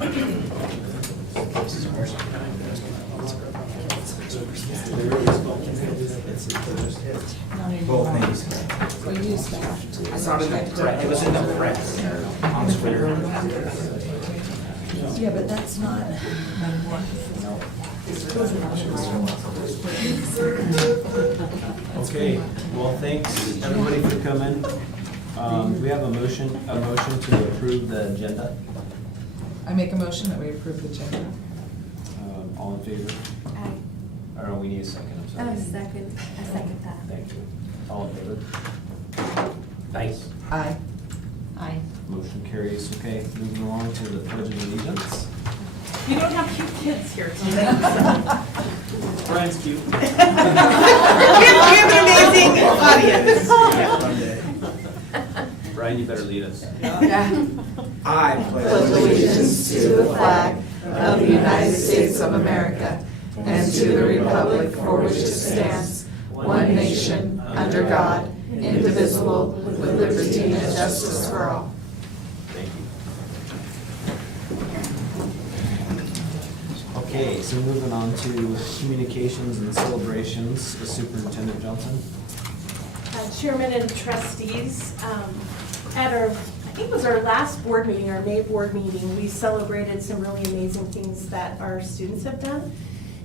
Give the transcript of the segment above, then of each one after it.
Both names. We used to have to. I saw it in the press. It was in the press on Twitter. Yeah, but that's not. Okay, well, thanks everybody for coming. We have a motion to approve the agenda. I make a motion that we approve the agenda. All in favor? Aye. Or no, we need a second, I'm sorry. I second that. Thank you. All in favor? Nice. Aye. Aye. Motion carries. Okay, moving along to the pledge of allegiance. You don't have cute kids here today. Brian's cute. We have an amazing audience. Brian, you better lead us. I Pledge allegiance to the flag of the United States of America and to the republic for which it stands, one nation, under God, indivisible, with liberty and justice for all. Thank you. Okay, so moving on to communications and celebrations with Superintendent Johnson. Chairman and trustees, at our, I think it was our last board meeting, our May board meeting, we celebrated some really amazing things that our students have done.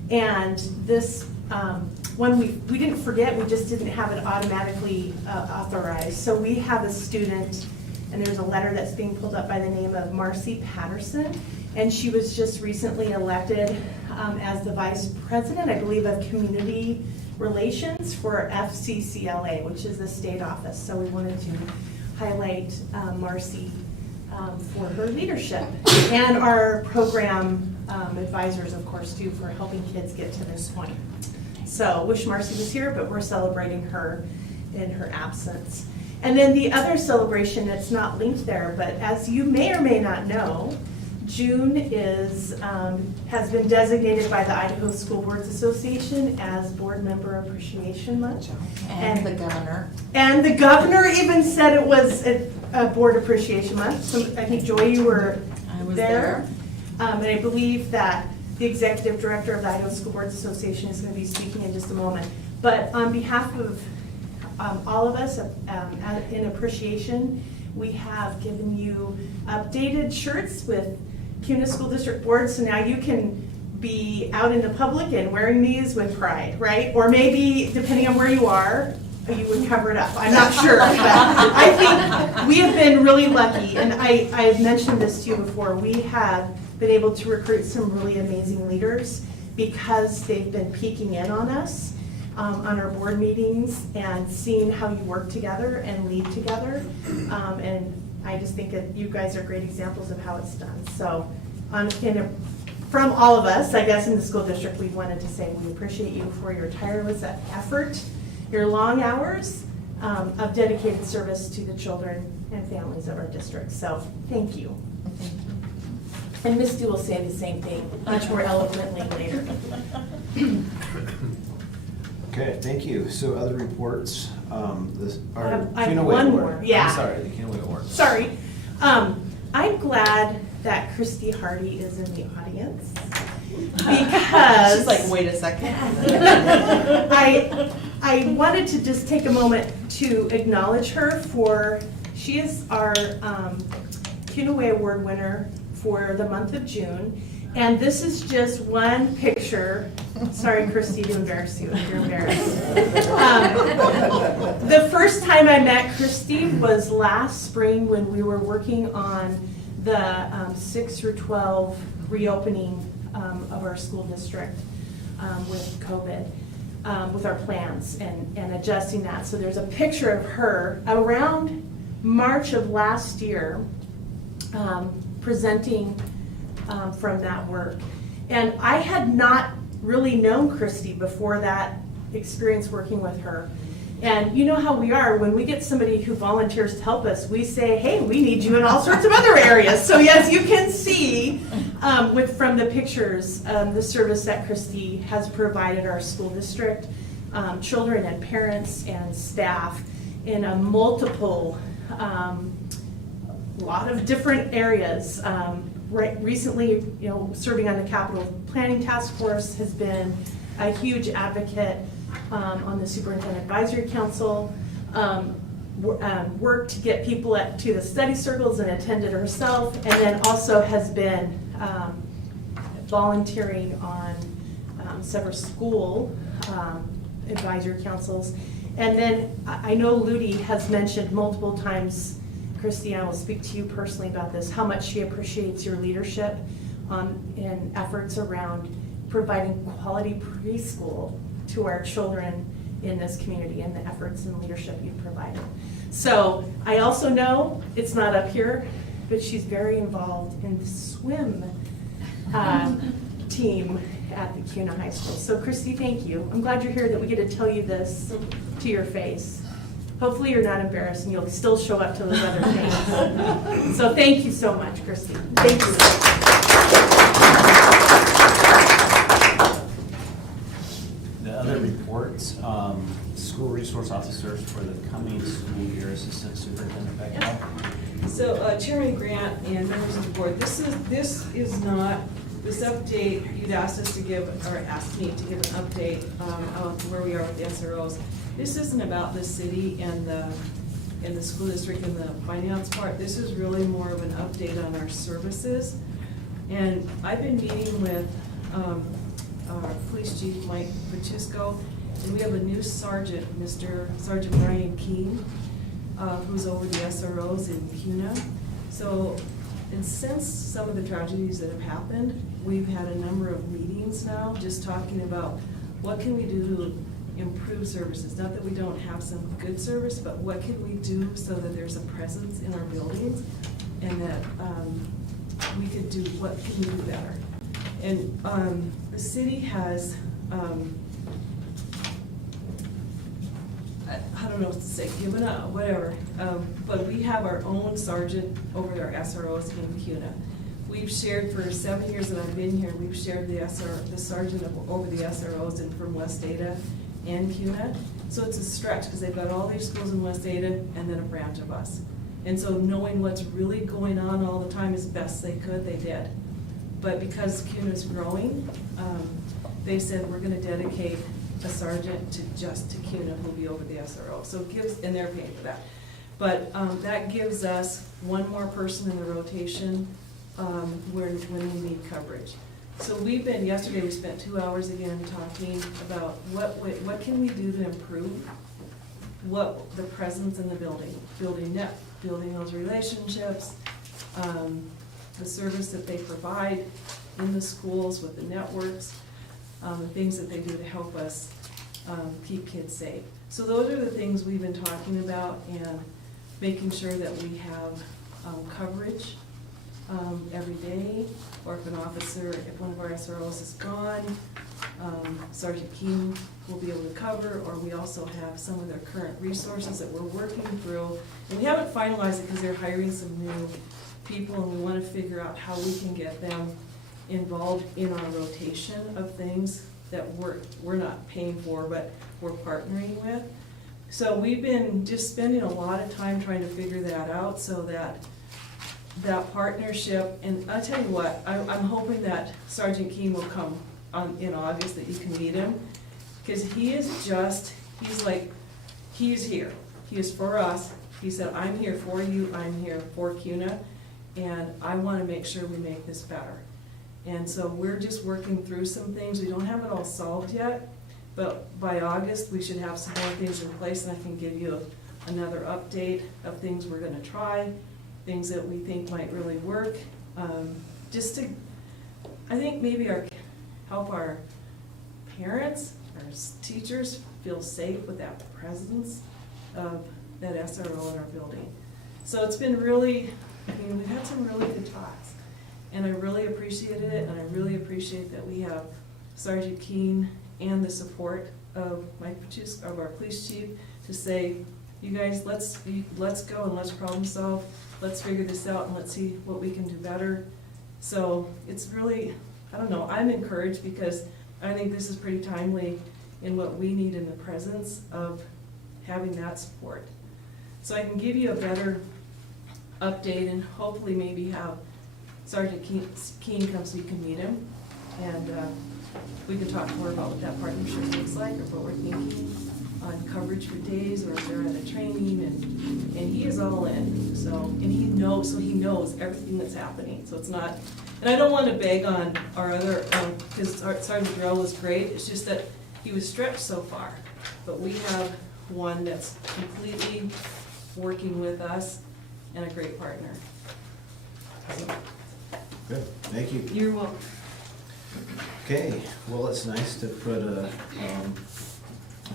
And this one, we didn't forget, we just didn't have it automatically authorized. So we have a student, and there's a letter that's being pulled up by the name of Marcy Patterson. And she was just recently elected as the vice president, I believe, of community relations for FCCLA, which is the state office. So we wanted to highlight Marcy for her leadership, and our program advisors, of course, too, for helping kids get to this point. So wish Marcy was here, but we're celebrating her in her absence. And then the other celebration that's not linked there, but as you may or may not know, June is has been designated by the Idaho School Boards Association as Board Member Appreciation Month. And the governor. And the governor even said it was a Board Appreciation Month. So I think, Joy, you were I was there. And I believe that the executive director of the Idaho School Boards Association is going to be speaking in just a moment. But on behalf of all of us in appreciation, we have given you updated shirts with Kuna School District Board, so now you can be out in the public and wearing these with pride, right? Or maybe, depending on where you are, you would cover it up. I'm not sure, but I think we have been really lucky, and I've mentioned this to you before. We have been able to recruit some really amazing leaders because they've been peeking in on us on our board meetings and seeing how you work together and lead together. And I just think that you guys are great examples of how it's done. So from all of us, I guess, in the school district, we wanted to say we appreciate you for your tireless effort, your long hours of dedicated service to the children and families of our district. So thank you. And Misty will say the same thing much more eloquently later. Okay, thank you. So other reports, I have one more, yeah. I'm sorry, the Kenway Award. Sorry. I'm glad that Christy Hardy is in the audience because She's like, wait a second. I wanted to just take a moment to acknowledge her for, she is our Kenway Award winner for the month of June. And this is just one picture. Sorry, Christy, to embarrass you if you're embarrassed. The first time I met Christy was last spring when we were working on the 6 through 12 reopening of our school district with COVID, with our plans and adjusting that. So there's a picture of her around March of last year presenting from that work. And I had not really known Christy before that experience working with her. And you know how we are, when we get somebody who volunteers to help us, we say, hey, we need you in all sorts of other areas. So yes, you can see from the pictures the service that Christy has provided our school district, children and parents and staff in a multiple, lot of different areas. recently, serving on the capital planning task force, has been a huge advocate on the superintendent advisory council, worked to get people to the study circles and attended herself, and then also has been volunteering on several school advisory councils. And then I know Ludi has mentioned multiple times, Christy, I will speak to you personally about this, how much she appreciates your leadership in efforts around providing quality preschool to our children in this community and the efforts and leadership you've provided. So I also know, it's not up here, but she's very involved in the swim team at the Kuna High School. So Christy, thank you. I'm glad you're here that we get to tell you this to your face. Hopefully you're not embarrassed and you'll still show up to those other things. So thank you so much, Christy. Thank you. The other reports, school resource officers for the coming school year, Assistant Superintendent Beckett. So Chairman Grant and members of the board, this is not, this update, you'd asked us to give, or asked me to give an update on where we are with the SROs. This isn't about the city and the school district and the finance part. This is really more of an update on our services. And I've been meeting with our police chief, Mike Patusco, and we have a new sergeant, Sergeant Brian Keene, who's over the SROs in Kuna. So, and since some of the tragedies that have happened, we've had a number of meetings now, just talking about what can we do to improve services. Not that we don't have some good service, but what can we do so that there's a presence in our buildings and that we could do, what can we do better? And the city has, I don't know what to say, given up, whatever, but we have our own sergeant over our SROs in Kuna. We've shared for 7 years that I've been here, we've shared the sergeant over the SROs and from West Ada and Kuna. So it's a stretch because they've got all these schools in West Ada and then a branch of us. And so knowing what's really going on all the time as best they could, they did. But because Kuna's growing, they said we're gonna dedicate a sergeant to Kuna who'll be over the SRO. So it gives, and they're paying for that. But that gives us one more person in the rotation when we need coverage. So yesterday we spent 2 hours again talking about what can we do to improve the presence in the building, building those relationships, the service that they provide in the schools with the networks, the things that they do to help us keep kids safe. So those are the things we've been talking about and making sure that we have coverage every day, or if if one of our SROs is gone, Sergeant Keene will be able to cover, or we also have some of their current resources that we're working through. And we haven't finalized it because they're hiring some new people and we want to figure out how we can get them involved in our rotation of things that we're not paying for, but we're partnering with. So we've been just spending a lot of time trying to figure that out so that partnership, and I'll tell you what, I'm hoping that Sergeant Keene will come in August, that you can meet him, because he's here. He is for us. He said, I'm here for you, I'm here for Kuna, and I want to make sure we make this better. And so we're just working through some things. We don't have it all solved yet, but by August we should have some more things in place, and I can give you another update of things we're going to try, things that we think might really work, just to, I think maybe help our parents, our teachers feel safe with that presence of that SRO in our building. So it's been really, we've had some really good talks, and I really appreciated it, and I really appreciate that we have Sergeant Keene and the support of Mike Patusco, of our police chief, to say, you guys, let's go and let's problem solve. Let's figure this out and let's see what we can do better. So it's really, I don't know, I'm encouraged because I think this is pretty timely in what we need in the presence of having that support. So I can give you a better update and hopefully maybe have Sergeant Keene comes so you can meet him. And we can talk more about what that partnership looks like, or what we're thinking on coverage for days, or if they're at a training, and he is all in. So, and he knows everything that's happening. So it's not, and I don't want to beg on our other, because Sergeant Durrell was great. It's just that he was stretched so far. But we have one that's completely working with us and a great partner. Good, thank you. You're welcome. Okay, well, it's nice to put a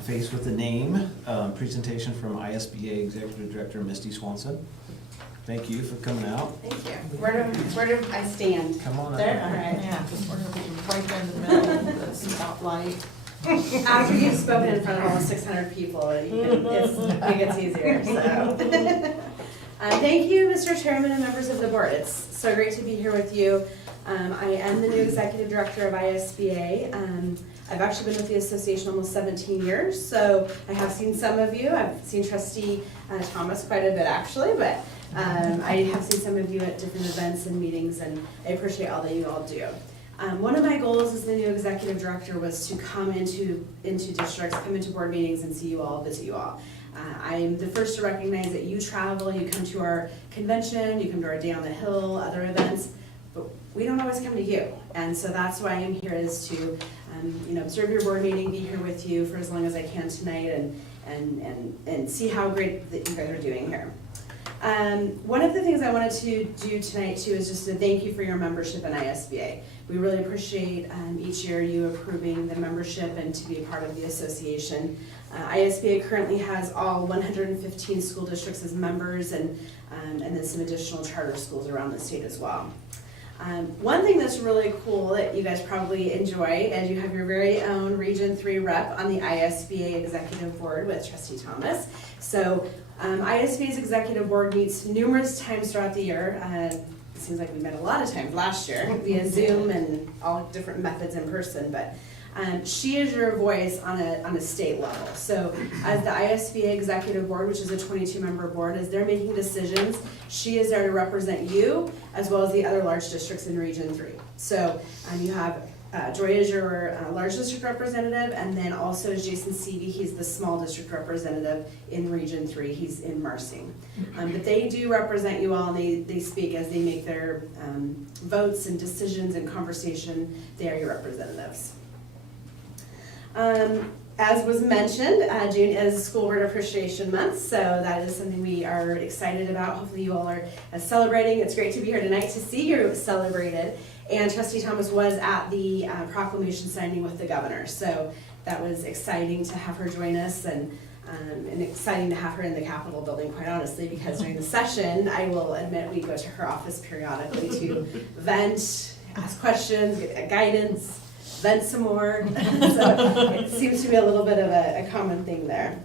face with a name. Presentation from ISBA Executive Director Misty Swanson. Thank you for coming out. Thank you. Where do I stand? Come on up. There, all right. Yeah, just we're gonna be right there in the middle of the spotlight. After you've spoken in front of almost 600 people, it gets easier, so. Thank you, Mr. Chairman and members of the board. It's so great to be here with you. I am the new executive director of ISBA. I've actually been with the association almost 17 years, so I have seen some of you. I've seen Trustee Thomas quite a bit, actually, but I have seen some of you at different events and meetings, and I appreciate all that you all do. One of my goals as the new executive director was to come into districts, come into board meetings and see you all, visit you all. I'm the first to recognize that you travel, you come to our convention, you come to our Day on the Hill, other events, but we don't always come to you. And so that's why I'm here, is to observe your board meeting, be here with you for as long as I can tonight, and see how great that you guys are doing here. One of the things I wanted to do tonight too is just to thank you for your membership in ISBA. We really appreciate each year you approving the membership and to be a part of the association. ISBA currently has all 115 school districts as members, and then some additional charter schools around the state as well. One thing that's really cool that you guys probably enjoy is you have your very own Region 3 rep on the ISBA Executive Board with Trustee Thomas. So ISBA's Executive Board meets numerous times throughout the year. It seems like we met a lot of times last year via Zoom and all different methods in person, but she is your voice on a state level. So as the ISBA Executive Board, which is a 22-member board, as they're making decisions, she is there to represent you as well as the other large districts in Region 3. So you have Joy is your large district representative, and then also Jason Seavey, he's the small district representative in Region 3, he's in Marsing. But they do represent you all, and they speak as they make their votes and decisions and conversation. They are your representatives. As was mentioned, June is School Board Appreciation Month, so that is something we are excited about. Hopefully you all are celebrating. It's great to be here tonight to see you celebrated. And Trustee Thomas was at the proclamation signing with the governor, so that was exciting to have her join us, and exciting to have her in the Capitol building, quite honestly, because during the session, I will admit, we go to her office periodically to vent, ask questions, get guidance, vent some more. So it seems to be a little bit of a common thing there.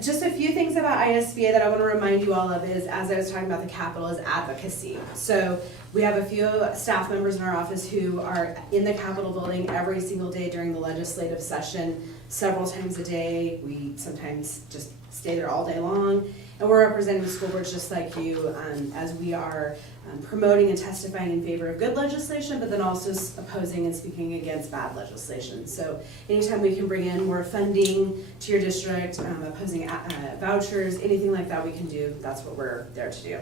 Just a few things about ISBA that I want to remind you all of is, as I was talking about the Capitol, is advocacy. So we have a few staff members in our office who are in the Capitol building every single day during the legislative session, several times a day. We sometimes just stay there all day long. And we're representing the school boards just like you, as we are promoting and testifying in favor of good legislation, but then also opposing and speaking against bad legislation. So anytime we can bring in more funding to your district, opposing vouchers, anything like that we can do, that's what we're there to do.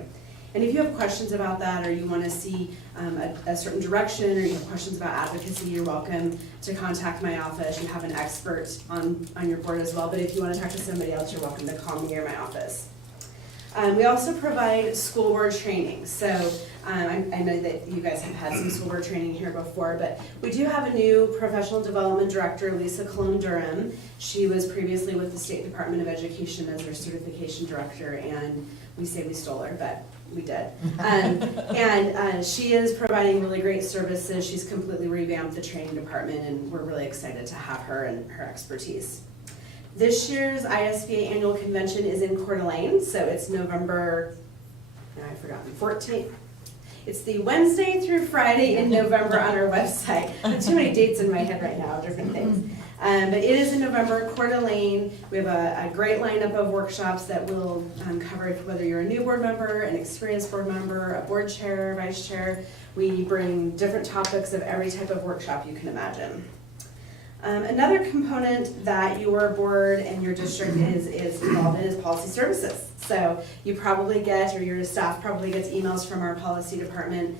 And if you have questions about that, or you want to see a certain direction, or you have questions about advocacy, you're welcome to contact my office. You have an expert on your board as well, but if you want to talk to somebody else, you're welcome to call me or my office. We also provide school board training. So I know that you guys have had some school board training here before, but we do have a new professional development director, Lisa Cologne-Durham. She was previously with the State Department of Education as their certification director, and we say we stole her, but we did. She is providing really great services. She's completely revamped the training department, and we're really excited to have her and her expertise. This year's ISBA annual convention is in Coeur d'Alene, so it's November, I've forgotten, 14th. It's the Wednesday through Friday in November on our website. I have too many dates in my head right now, different things. But it is in November, Coeur d'Alene. We have a great lineup of workshops that will cover whether you're a new board member, an experienced board member, a board chair, vice chair. We bring different topics of every type of workshop you can imagine. Another component that your board and your district is involved in is policy services. So you probably get, or your staff probably gets emails from our policy department.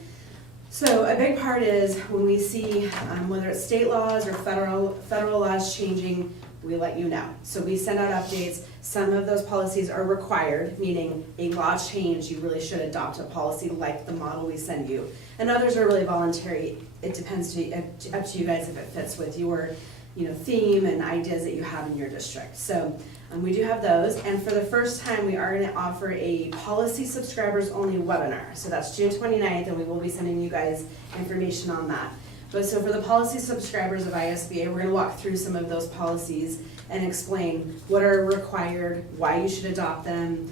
So a big part is when we see whether it's state laws or federal laws changing, we let you know. So we send out updates. Some of those policies are required, meaning a law change, you really should adopt a policy like the model we send you. And others are really voluntary. It depends up to you guys if it fits with your theme and ideas that you have in your district. So we do have those, and for the first time we are going to offer a policy subscribers only webinar. So that's June 29th, and we will be sending you guys information on that. But so for the policy subscribers of ISBA, we're going to walk through some of those policies and explain what are required, why you should adopt them,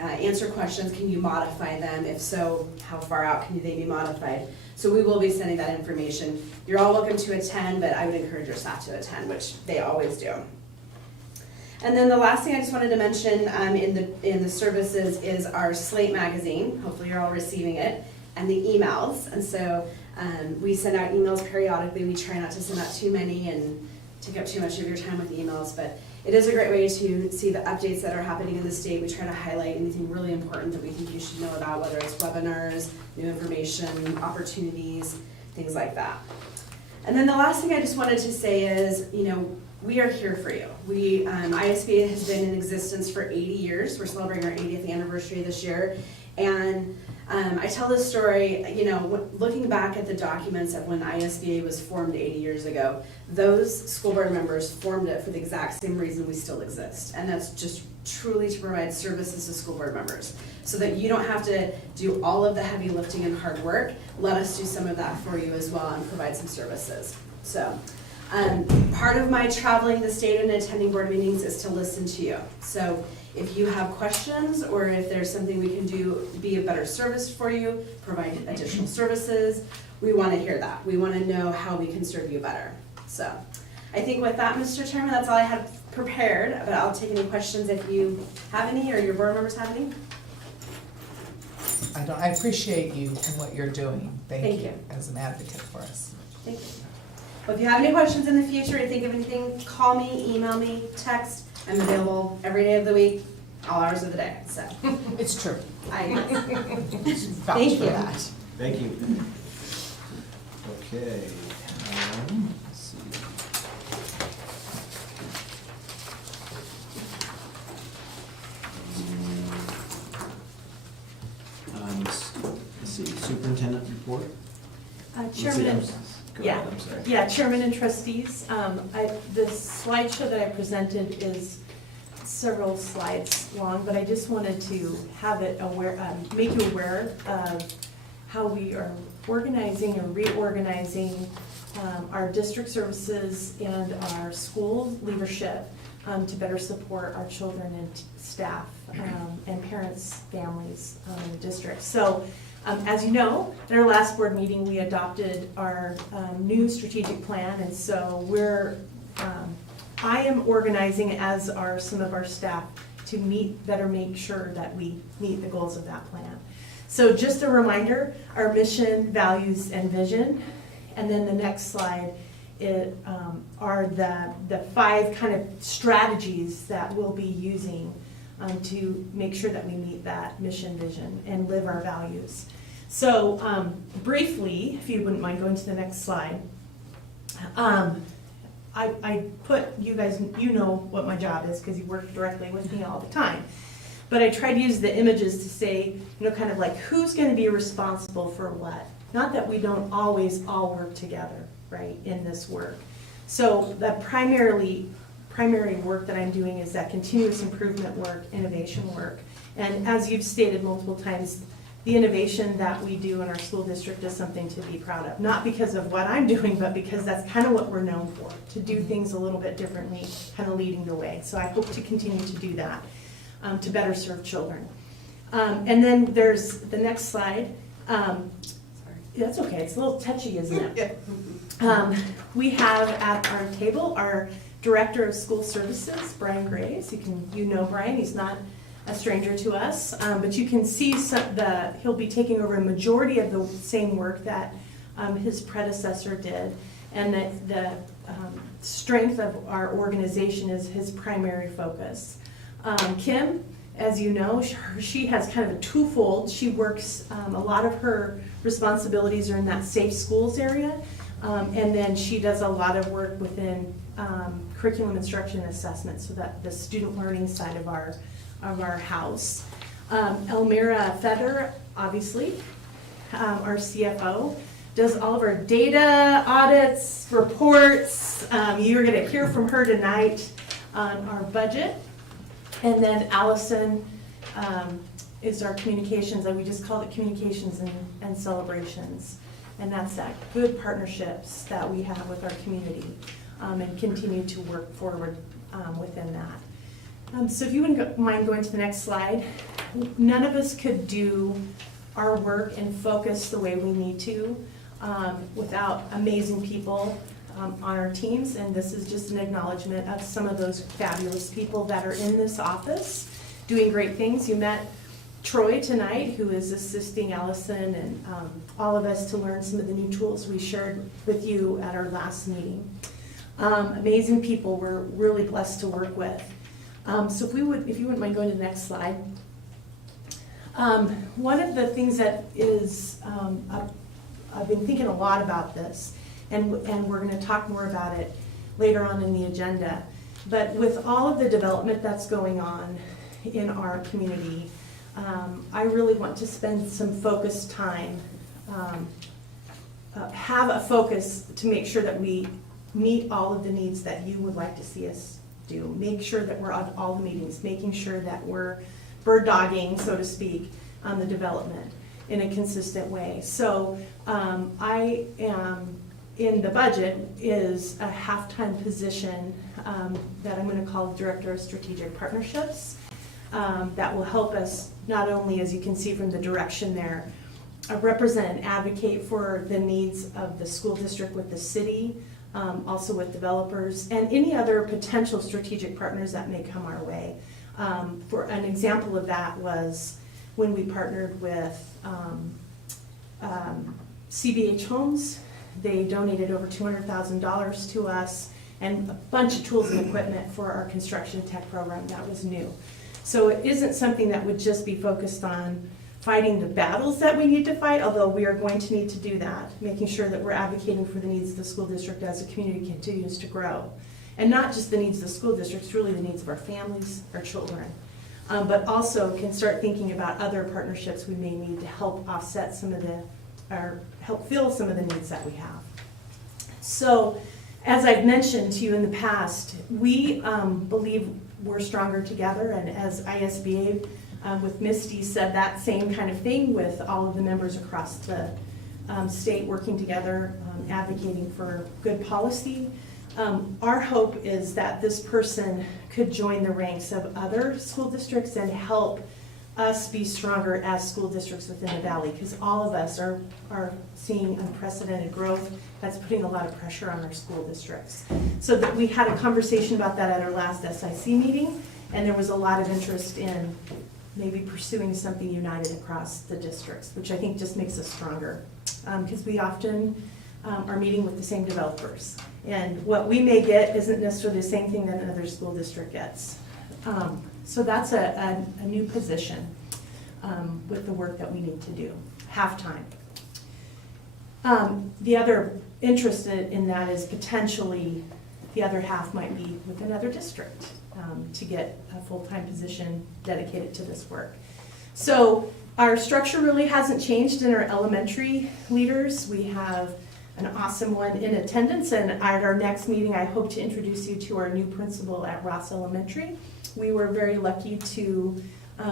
answer questions, can you modify them? If so, how far out can they be modified? So we will be sending that information. You're all welcome to attend, but I would encourage your staff to attend, which they always do. And then the last thing I just wanted to mention in the services is our Slate Magazine. Hopefully you're all receiving it, and the emails. And so we send out emails periodically. We try not to send out too many and take up too much of your time with emails, but it is a great way to see the updates that are happening in the state. We try to highlight anything really important that we think you should know about, whether it's webinars, new information, opportunities, things like that. And then the last thing I just wanted to say is, we are here for you. ISBA has been in existence for 80 years. We're celebrating our 80th anniversary this year. And I tell this story, looking back at the documents of when ISBA was formed 80 years ago, those school board members formed it for the exact same reason we still exist. And that's just truly to provide services to school board members so that you don't have to do all of the heavy lifting and hard work. Let us do some of that for you as well and provide some services. So part of my traveling the state and attending board meetings is to listen to you. So if you have questions or if there's something we can do, be a better service for you, provide additional services, we want to hear that. We want to know how we can serve you better. So I think with that, Mr. Chairman, that's all I had prepared, but I'll take any questions if you have any or your board members have any. I appreciate you and what you're doing. Thank you you. as an advocate for us. Thank you. Well, if you have any questions in the future or think of anything, call me, email me, text. I'm available every day of the week, all hours of the day. So It's true. thank Vouch you. for that. Thank you. Okay, let's see. Let's see, superintendent report? Chairman and, Go ahead, I'm sorry. Chairman and trustees, the slideshow that I presented is several slides long, but I just wanted to have it make you aware of how we are organizing or reorganizing our district services and our school leadership to better support our children and staff and parents, families in the district. So as you know, at our last board meeting, we adopted our new strategic plan, and so I am organizing, as are some of our staff, to better make sure that we meet the goals of that plan. So just a reminder, our mission, values, and vision, and then the next slide are the 5 kind of strategies that we'll be using to make sure that we meet that mission, vision, and live our values. So briefly, if you wouldn't mind going to the next slide, I put, you guys, know what my job is because you work directly with me all the time. But I try to use the images to say, kind of like who's going to be responsible for what. Not that we don't always all work together, right, in this work. So the primary work that I'm doing is that continuous improvement work, innovation work. And as you've stated multiple times, the innovation that we do in our school district is something to be proud of. Not because of what I'm doing, but because that's kind of what we're known for, to do things a little bit differently, kind of leading the way. So I hope to continue to do that, to better serve children. And then there's the next slide, Sorry. That's okay, it's a little touchy, isn't it? Yeah. We have at our table our Director of School Services, Brian Graves. You know Brian, he's not a stranger to us, but you can see he'll be taking over a majority of the same work that his predecessor did, and that the strength of our organization is his primary focus. Kim, as you know, she has kind of a twofold. She works, a lot of her responsibilities are in that safe schools area, and then she does a lot of work within curriculum instruction and assessment, so that the student learning side of our house. Elmira Feather, obviously, our CFO, does all of our data audits, reports. You're going to hear from her tonight on our budget. And then Allison is our communications, and we just call it communications and celebrations. And that's that good partnerships that we have with our community, and continue to work forward within that. So if you wouldn't mind going to the next slide. None of us could do our work and focus the way we need to without amazing people on our teams, and this is just an acknowledgement of some of those fabulous people that are in this office doing great things. You met Troy tonight, who is assisting Allison and all of us to learn some of the new tools we shared with you at our last meeting. Amazing people we're really blessed to work with. So if you wouldn't mind going to the next slide. One of the things that is, I've been thinking a lot about this, and we're going to talk more about it later on in the agenda, but with all of the development that's going on in our community, I really want to spend some focused time, have a focus to make sure that we meet all of the needs that you would like to see us do. Make sure that we're at all the meetings, making sure that we're bird dogging, so to speak, on the development in a consistent way. So I am, in the budget, is a half-time position that I'm going to call Director of Strategic Partnerships. That will help us not only, as you can see from the direction there, represent and advocate for the needs of the school district with the city, also with developers, and any other potential strategic partners that may come our way. For an example of that was when we partnered with CBH Homes. They donated over $200,000 to us and a bunch of tools and equipment for our construction tech program that was new. So it isn't something that would just be focused on fighting the battles that we need to fight, although we are going to need to do that, making sure that we're advocating for the needs of the school district as the community continues to grow. And not just the needs of the school district, it's really the needs of our families, our children. But also can start thinking about other partnerships we may need to help offset some of the, or help fill some of the needs that we have. So, as I've mentioned to you in the past, we believe we're stronger together, and as ISBA with Misty said that same kind of thing with all of the members across the state working together, advocating for good policy. Our hope is that this person could join the ranks of other school districts and help us be stronger as school districts within the valley, because all of us are seeing unprecedented growth that's putting a lot of pressure on our school districts. So that we had a conversation about that at our last SIC meeting, and there was a lot of interest in maybe pursuing something united across the districts, which I think just makes us stronger, because we often are meeting with the same developers. And what we may get isn't necessarily the same thing that another school district gets. So that's a new position with the work that we need to do, half-time. The other interest in that is potentially the other half might be with another district to get a full-time position dedicated to this work. So our structure really hasn't changed in our elementary leaders. We have an awesome one in attendance, and at our next meeting I hope to introduce you to our new principal at Ross Elementary. We were very lucky to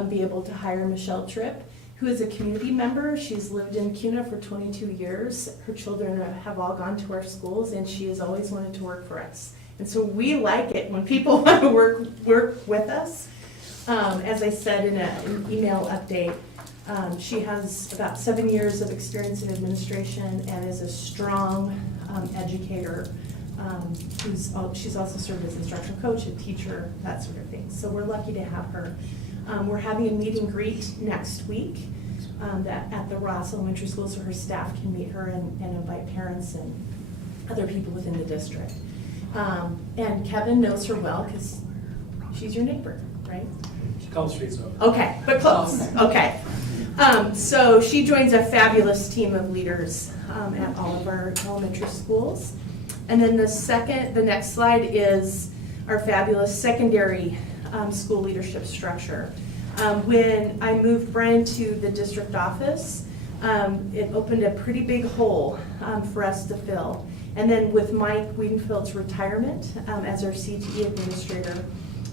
be able to hire Michelle Tripp, who is a community member. She's lived in Kuna for 22 years. Her children have all gone to our schools, and she has always wanted to work for us. And so we like it when people want to work with us. As I said in an email update, She has about 7 years of experience in administration and is a strong educator. She's also served as instructional coach, a teacher, that sort of thing. So we're lucky to have her. We're having a meet and greet next week at the Ross Elementary School, so her staff can meet her and invite parents and other people within the district. And Kevin knows her well because she's your neighbor, right? Couple streets over. Okay, but close, okay. So she joins a fabulous team of leaders at all of our elementary schools. And then the next slide is our fabulous secondary school leadership structure. When I moved Brian to the district office, it opened a pretty big hole for us to fill. And then with Mike Wiedenfeld's retirement as our CTE administrator,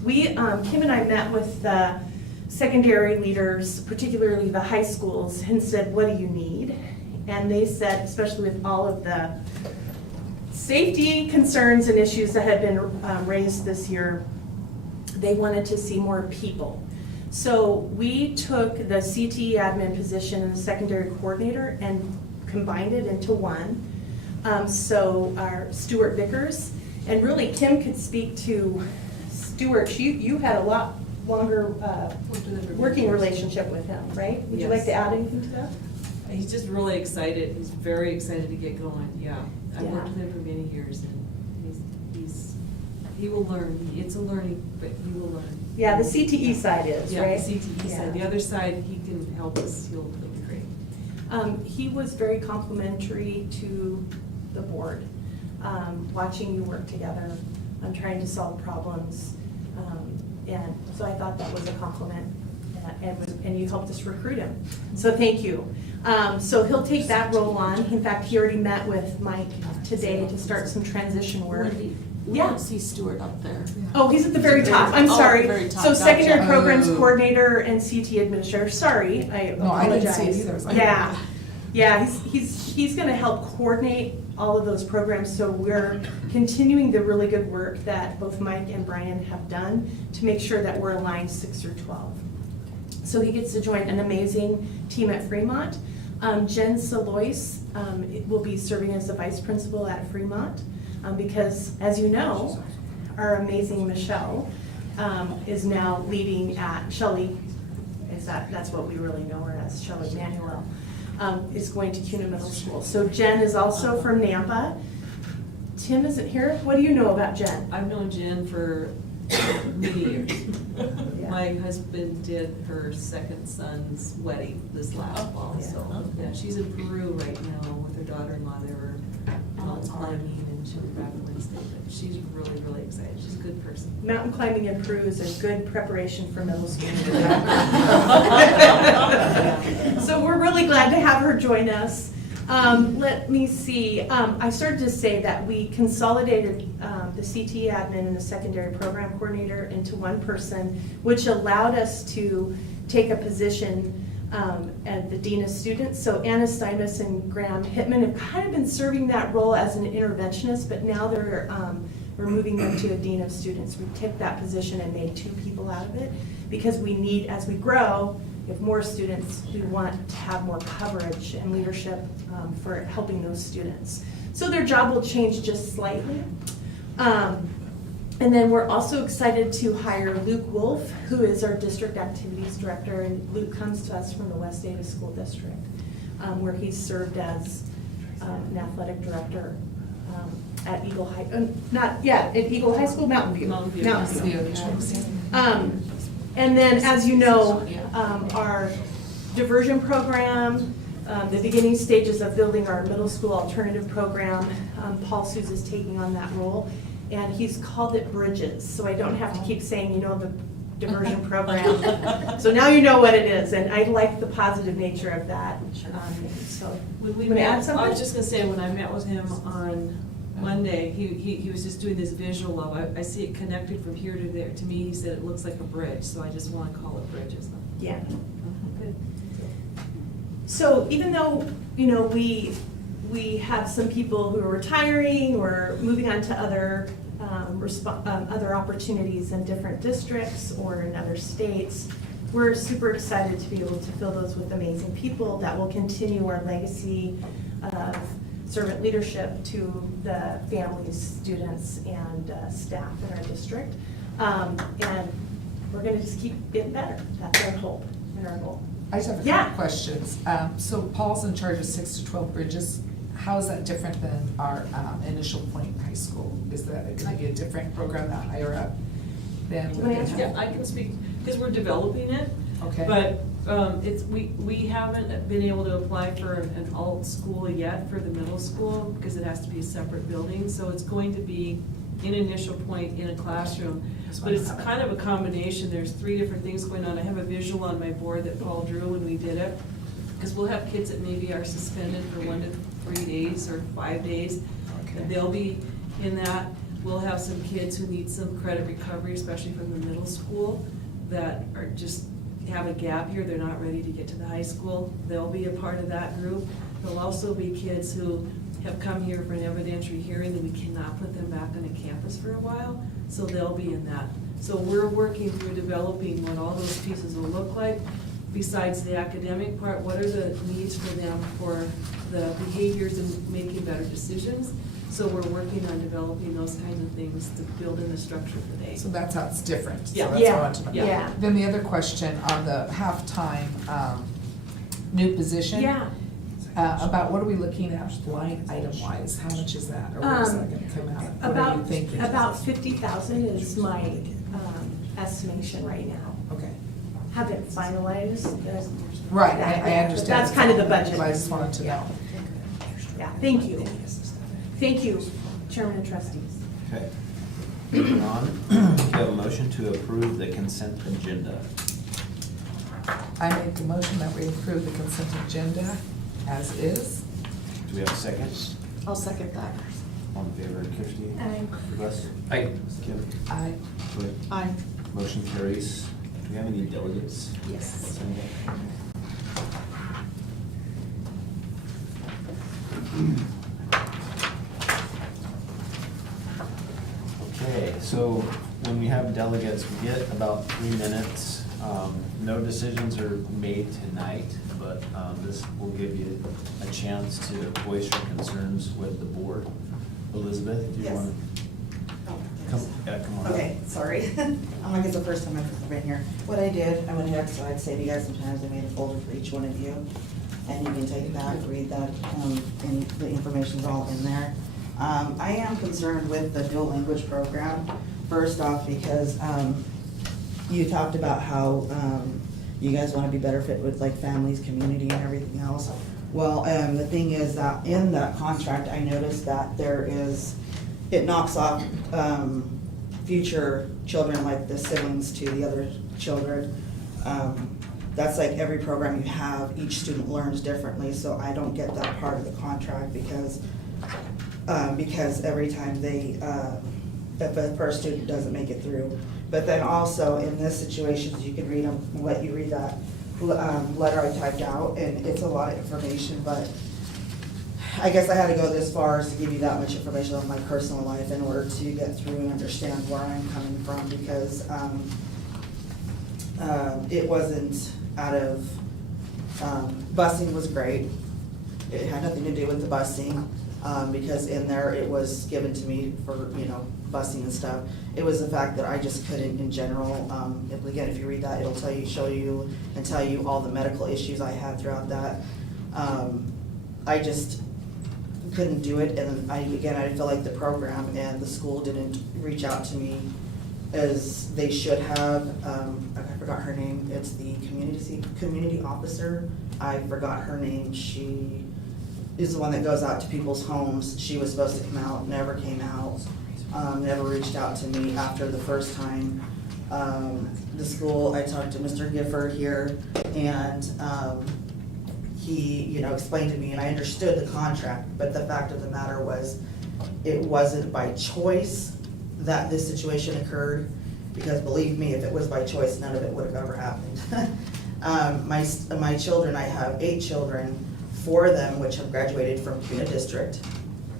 Kim and I met with the secondary leaders, particularly the high schools, and said, what do you need? And they said, especially with all of the safety concerns and issues that had been raised this year, they wanted to see more people. So we took the CTE admin position and the secondary coordinator and combined it into one. So our Stuart Vickers, and really Kim could speak to Stuart. You had a lot longer working relationship with him, right? Would you like to add anything to that? He's just really excited. He's very excited to get going. Yeah, I've worked with him for many years, and he will learn. It's a learning, but he will learn. Yeah, the CTE side is, right? Yeah, the CTE side. The other side, he can help us. He'll be great. He was very complimentary to the board, watching you work together on trying to solve problems. And so I thought that was a compliment, and you helped us recruit him. So thank you. So he'll take that role on. In fact, he already met with Mike today to start some transition work. Wendy, we Yeah. don't see Stuart up there. Oh, he's at the very top. I'm Oh, sorry. very top. So secondary Gotcha. programs coordinator and CT administrator. Sorry, I No, I apologize. didn't see it either. I was like, Yeah, yeah. He's going to help coordinate all of those programs. So we're continuing the really good work that both Mike and Brian have done to make sure that we're aligned 6 through 12. So he gets to join an amazing team at Fremont. Jen Salois will be serving as the vice principal at Fremont because, as you know, our amazing Michelle is now leading at Shelley. That's what we really know her as, Shelley Manuel, is going to Kuna Middle School. So Jen is also from Nampa. Tim isn't here. What do you know about Jen? I've known Jen for many years. Yeah. My husband did her second son's wedding this last fall, so, yeah, she's in Peru right now with her daughter-in-law. They were mountain climbing, and she'll be back Wednesday, but she's really, really excited. She's a good person. Mountain climbing in Peru is a good preparation for middle school. So we're really glad to have her join us. Let me see. I started to say that we consolidated the CT admin and the secondary program coordinator into one person, which allowed us to take a position at the Dean of Students. So Anna Steinmetz and Graham Hittman have kind of been serving that role as an interventionist, but now we're moving them to a Dean of Students. We took that position and made 2 people out of it because we need, as we grow, if more students, we want to have more coverage and leadership for helping those students. So their job will change just slightly. And then we're also excited to hire Luke Wolf, who is our district activities director. And Luke comes to us from the West Davis School District, where he's served as an athletic director at Eagle High, at Eagle High School, Mountain View. Mountain View. And then, as you know, our diversion program, the beginning stages of building our middle school alternative program, Paul Suze is taking on that role, and he's called it Bridges, so I don't have to keep saying, the diversion program. So now you know what it is, and I like the positive nature of that. So, When we wanna met, add something? I was just gonna say, when I met with him on Monday, he was just doing this visual of, I see it connected from here to there. To me, he said it looks like a bridge, so I just wanna call it Bridges. Yeah. Good. So even though, we have some people who are retiring or moving on to other other opportunities in different districts or in other states, we're super excited to be able to fill those with amazing people that will continue our legacy of servant leadership to the families, students, and staff in our district. And we're gonna just keep getting better. That's our hope and our goal. I just have a Yeah. couple questions. So Paul's in charge of 6 to 12 bridges. How is that different than our initial point in high school? Is that gonna be a different program that higher up than? Do you wanna answer? Yeah, I can speak, because we're developing it. Okay. But we haven't been able to apply for an alt school yet for the middle school, because it has to be a separate building. So it's going to be in initial point in a classroom. But it's kind of a combination. There's 3 different things going on. I have a visual on my board that Paul drew when we did it. Because we'll have kids that maybe are suspended for 1 to 3 days or 5 days. Okay. And they'll be in that. We'll have some kids who need some credit recovery, especially from the middle school, that are just have a gap here. They're not ready to get to the high school. They'll be a part of that group. There'll also be kids who have come here for an evidentiary hearing and we cannot put them back on a campus for a while, so they'll be in that. So we're working through developing what all those pieces will look like. Besides the academic part, what are the needs for them for the behaviors and making better decisions? So we're working on developing those kinds of things to build in the structure today. So that's how it's different. So Yeah. that's what I want to know. Yeah. Then the other question on the halftime new position. Yeah. About what are we looking at line item wise? How much is that? Or where is that gonna come out? What are you thinking? About 50,000 is my estimation right now. Okay. Haven't finalized. Right, I But understand. that's kind of the budget. I just wanted to know. Yeah, thank you. Thank you, Chairman and trustees. Okay. Moving on, we have a motion to approve the consent agenda. I make the motion that we approve the consent agenda as is. Do we have a second? I'll second that. All in favor, Kirsty? Aye. Russ? Aye. Kim? Aye. Joy? Aye. Motion carries. Do we have any delegates? Yes. Okay, so when we have delegates, we get about 3 minutes. No decisions are made tonight, but this will give you a chance to voice your concerns with the board. Elizabeth, do you Yes. want to? Come on up. Okay, sorry. I'm like, it's the first time I've ever been here. What I did, I went ahead, so I'd say to you guys, sometimes I made a folder for each one of you, and you can take it back, read that, and the information's all in there. I am concerned with the dual language program, first off, because you talked about how you guys want to be better fit with like families, community, and everything else. Well, the thing is that in that contract, I noticed that it knocks off future children, like the siblings to the other children. That's like every program you have, each student learns differently, so I don't get that part of the contract because every time if a first student doesn't make it through. But then also in this situation, you can let you read that letter I typed out, and it's a lot of information, but I guess I had to go this far as to give you that much information on my personal life in order to get through and understand where I'm coming from, because it wasn't out of, busing was great. It had nothing to do with the busing, because in there it was given to me for, busing and stuff. It was the fact that I just couldn't in general, if you read that, it'll show you and tell you all the medical issues I had throughout that. I just couldn't do it, and I feel like the program and the school didn't reach out to me as they should have. I forgot her name. It's the community officer. I forgot her name. She is the one that goes out to people's homes. She was supposed to come out, never came out, never reached out to me after the first time. The school, I talked to Mr. Gifford here, and he, explained to me, and I understood the contract, but the fact of the matter was, it wasn't by choice that this situation occurred, because believe me, if it was by choice, none of it would have ever happened. My children, I have 8 children, 4 of them which have graduated from Kuna district.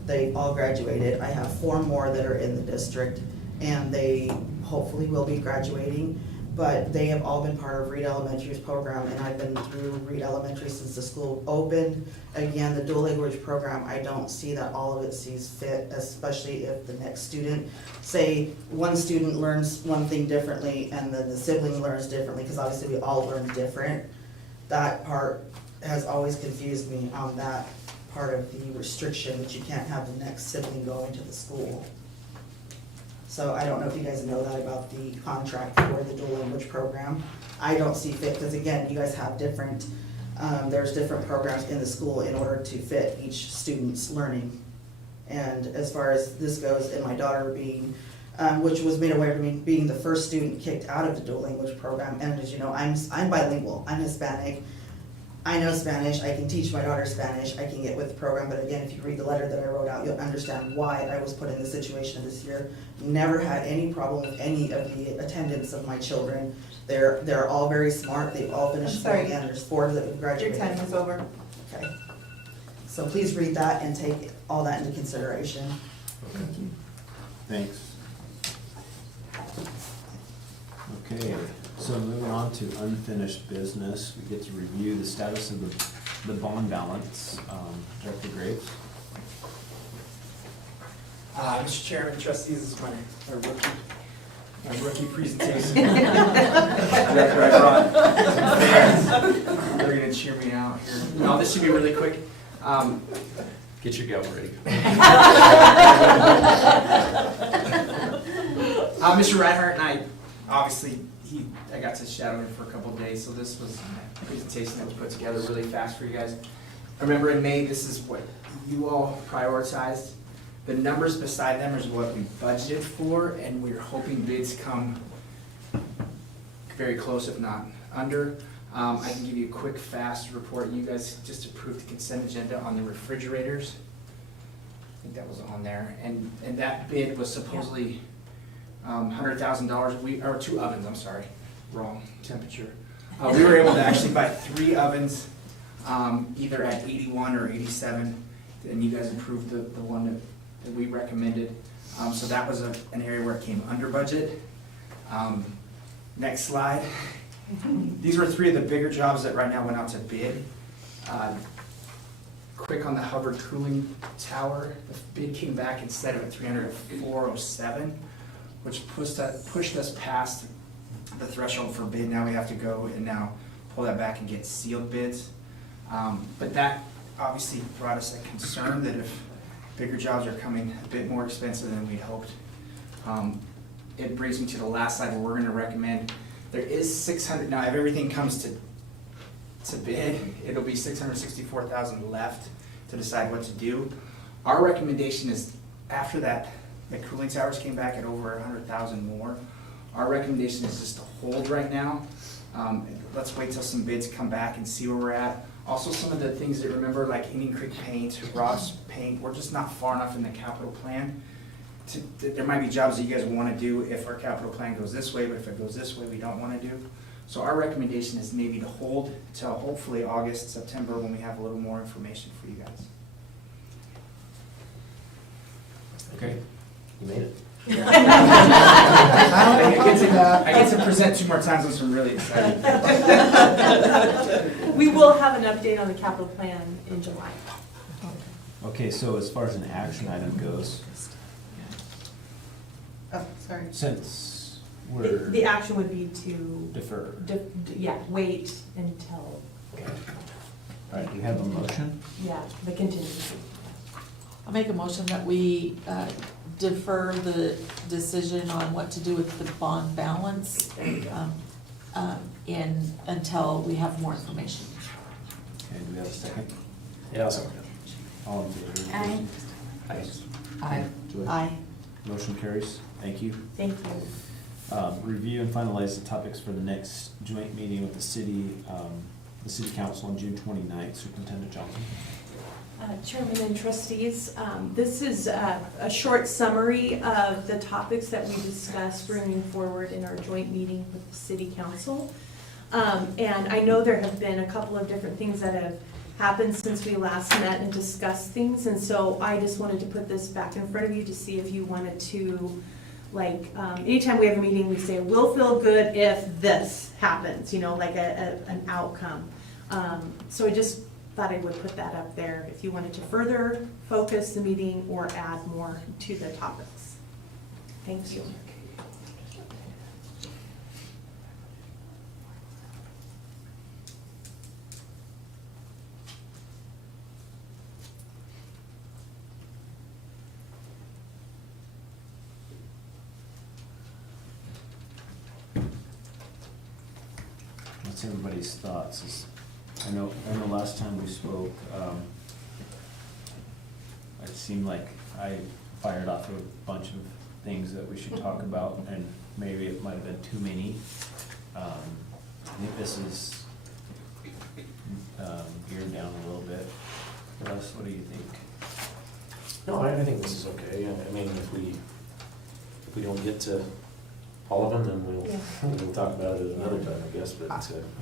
They all graduated. I have 4 more that are in the district, and they hopefully will be graduating. but they have all been part of Reed Elementary's program, and I've been through Reed Elementary since the school opened. Again, the dual language program, I don't see that all of it sees fit, especially if the next student, say, one student learns one thing differently and then the sibling learns differently, because obviously we all learn different. That part has always confused me on that part of the restriction, that you can't have the next sibling go into the school. So I don't know if you guys know that about the contract for the dual language program. I don't see fit, because again, you guys have different, there's different programs in the school in order to fit each student's learning. And as far as this goes, and my daughter being, which was made aware of me, being the first student kicked out of the dual language program, and as you know, I'm bilingual, I'm Hispanic. I know Spanish, I can teach my daughter Spanish, I can get with the program, but again, if you read the letter that I wrote out, you'll understand why I was put in this situation this year. Never had any problem with any of the attendance of my children. They're all very smart, they've all finished school, and there's 4 that have graduated. Your time is over. Okay. So please read that and take all that into consideration. Thanks. Okay, so moving on to unfinished business, we get to review the status of the bond balance. Director Graves? Mr. Chairman, trustees, this is my rookie presentation. Director, I brought some fans. They're gonna cheer me out here. No, this should be really quick. Get your gavel ready. Mr. Reinhardt and I, obviously, I got to shadow him for a couple of days, so this was a presentation that was put together really fast for you guys. Remember in May, this is what you all prioritized. The numbers beside them is what we budgeted for, and we're hoping bids come very close, if not under. I can give you a quick, fast report. You guys just approved the consent agenda on the refrigerators. I think that was on there, and that bid was supposedly $100,000. Or 2 ovens, I'm sorry, wrong temperature. We were able to actually buy 3 ovens, either at 81 or 87, and you guys approved the one that we recommended. So that was an area where it came under budget. Next slide. These were 3 of the bigger jobs that right now went out to bid. Quick on the Hubbard cooling tower, the bid came back instead of at 300 at 407, which pushed us past the threshold for bid. Now we have to go and now pull that back and get sealed bids. But that obviously brought us a concern that if bigger jobs are coming a bit more expensive than we'd hoped. It brings me to the last slide where we're gonna recommend, there is 600, now if everything comes to bid, it'll be 664,000 left to decide what to do. Our recommendation is, after that, the cooling towers came back at over 100,000 more. Our recommendation is just to hold right now. Let's wait till some bids come back and see where we're at. Also, some of the things that remember, like Indian Creek Paint, Ross Paint, we're just not far enough in the capital plan. There might be jobs that you guys want to do if our capital plan goes this way, but if it goes this way, we don't want to do. So our recommendation is maybe to hold till hopefully August, September, when we have a little more information for you guys. Okay. You made it. I get to present 2 more times, which I'm really excited. We will have an update on the capital plan in July. Okay, so as far as an action item goes, Oh, sorry. since we're The action would be to, defer. wait until, Okay. All right, do you have a motion? the contingency. I'll make a motion that we defer the decision on what to do with the bond balance until we have more information. Okay, do we have a second? Yeah. All in favor? Aye. Aye. Aye. Joy? Aye. Motion carries. Thank you. Thank you. Review and finalize the topics for the next joint meeting with the city council on June 29th. Superintendent Johnson. Chairman and trustees, this is a short summary of the topics that we discussed bringing forward in our joint meeting with the city council. And I know there have been a couple of different things that have happened since we last met and discussed things, and so I just wanted to put this back in front of you to see if you wanted to like, anytime we have a meeting, we say, we'll feel good if this happens, you know, like an outcome. So I just thought I would put that up there if you wanted to further focus the meeting or add more to the topics. Thank you. What's everybody's thoughts? I know last time we spoke, it seemed like I fired off a bunch of things that we should talk about, and maybe it might have been too many. I think this is geared down a little bit. Russ, what do you think? No, I think this is okay. I mean, if we don't get to all of them, then Yeah. we'll talk about it another time, I guess, but.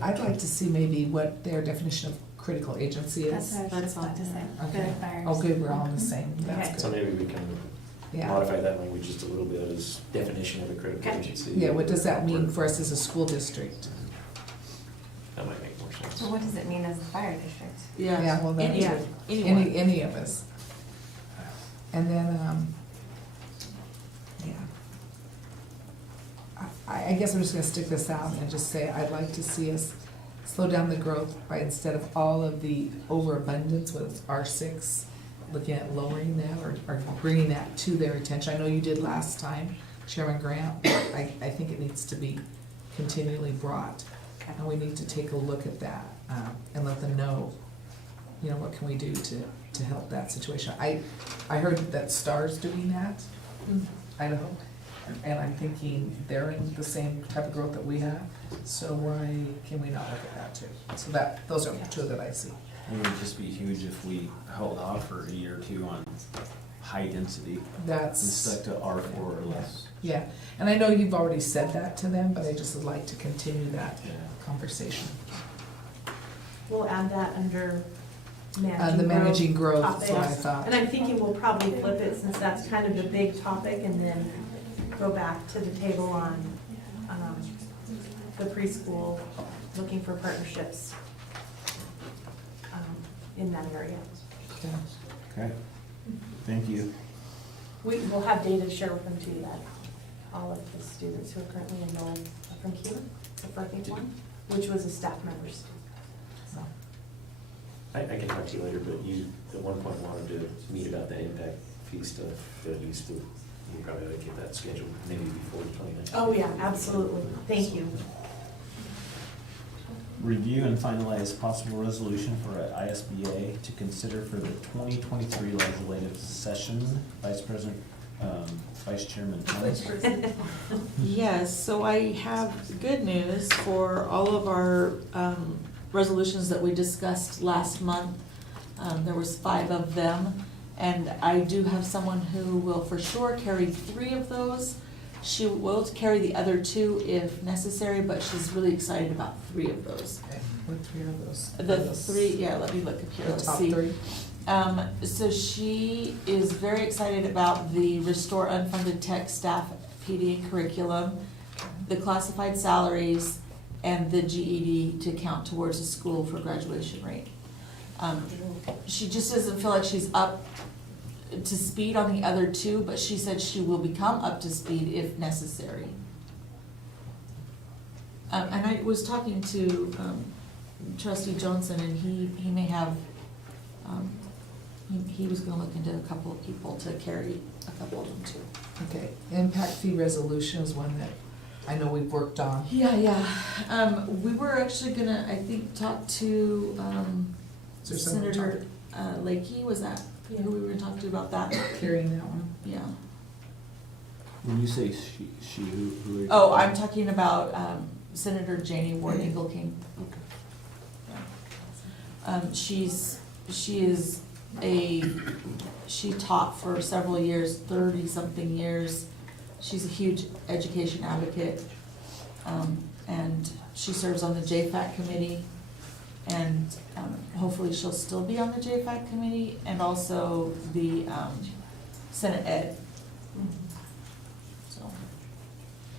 I'd like to see maybe what their definition of critical agency That's is. what I was just about to say. Okay. Good fires. Oh, good, we're all on the same, Okay. that's So good. maybe we can Yeah. modify that language just a little bit as definition of a critical Okay. agency. Yeah, what does that mean for us as a school district? That might make more sense. So what does it mean as a fire district? Yeah, well, that's Anyone. good. Any of us. And then, yeah. I guess I'm just gonna stick this out and just say, I'd like to see us slow down the growth by, instead of all of the overabundance with R6, looking at lowering that or bringing that to their attention. I know you did last time, Chairman Grant, but I think it needs to be continually brought. And we need to take a look at that, and let them know, you know, what can we do to help that situation. I heard that STAR's doing that in Idaho, and I'm thinking they're in the same type of growth that we have, so why can we not look at that too? So those are two that I see. It would just be huge if we held off for a year or two on high density and That's, stuck to R4 or less. yeah, and I know you've already said that to them, but I just would like to continue that Yeah. conversation. We'll add that under The managing growth, that's what I topics. thought. And I'm thinking we'll probably flip it since that's kind of the big topic and then go back to the table on the preschool, looking for partnerships in that area. Okay. Okay, thank you. We will have data to share with them too, that all of the students who are currently enrolled from Kuna, the first one, which was a staff member's. So, I can talk to you later, but you at one point wanted to meet about the impact fee stuff, that used to, you probably ought to get that scheduled maybe before the 29th. oh yeah, absolutely. Thank you. Review and finalize possible resolution for a ISBA to consider for the 2023 legislative session. Vice President, Vice Chairman Thomas. Yes, so I have good news for all of our resolutions that we discussed last month. There was 5 of them, and I do have someone who will for sure carry 3 of those. She will carry the other 2 if necessary, but she's really excited about 3 of those. Okay, what 3 are those? The 3, yeah, let me look up here, The let's top see. 3? So she is very excited about the Restore Unfunded Tech Staff PD curriculum, the classified salaries, and the GED to count towards the school for graduation rate. She just doesn't feel like she's up to speed on the other 2, but she said she will become up to speed if necessary. And I was talking to Trustee Johnson, and he may have, he was gonna look into a couple of people to carry a couple of them too. Okay, impact fee resolution is one that I know we've worked on. Yeah. We were actually gonna, I think, talk to Is there someone Senator Lakey, was that who we were gonna talk to about that? Carrying that one. Yeah. When you say she, who are you? Oh, I'm talking about Senator Janie Ward Engelking. She taught for several years, 30-something years. She's a huge education advocate. And she serves on the JFAC committee. And hopefully she'll still be on the JFAC committee and also the Senate Ed. So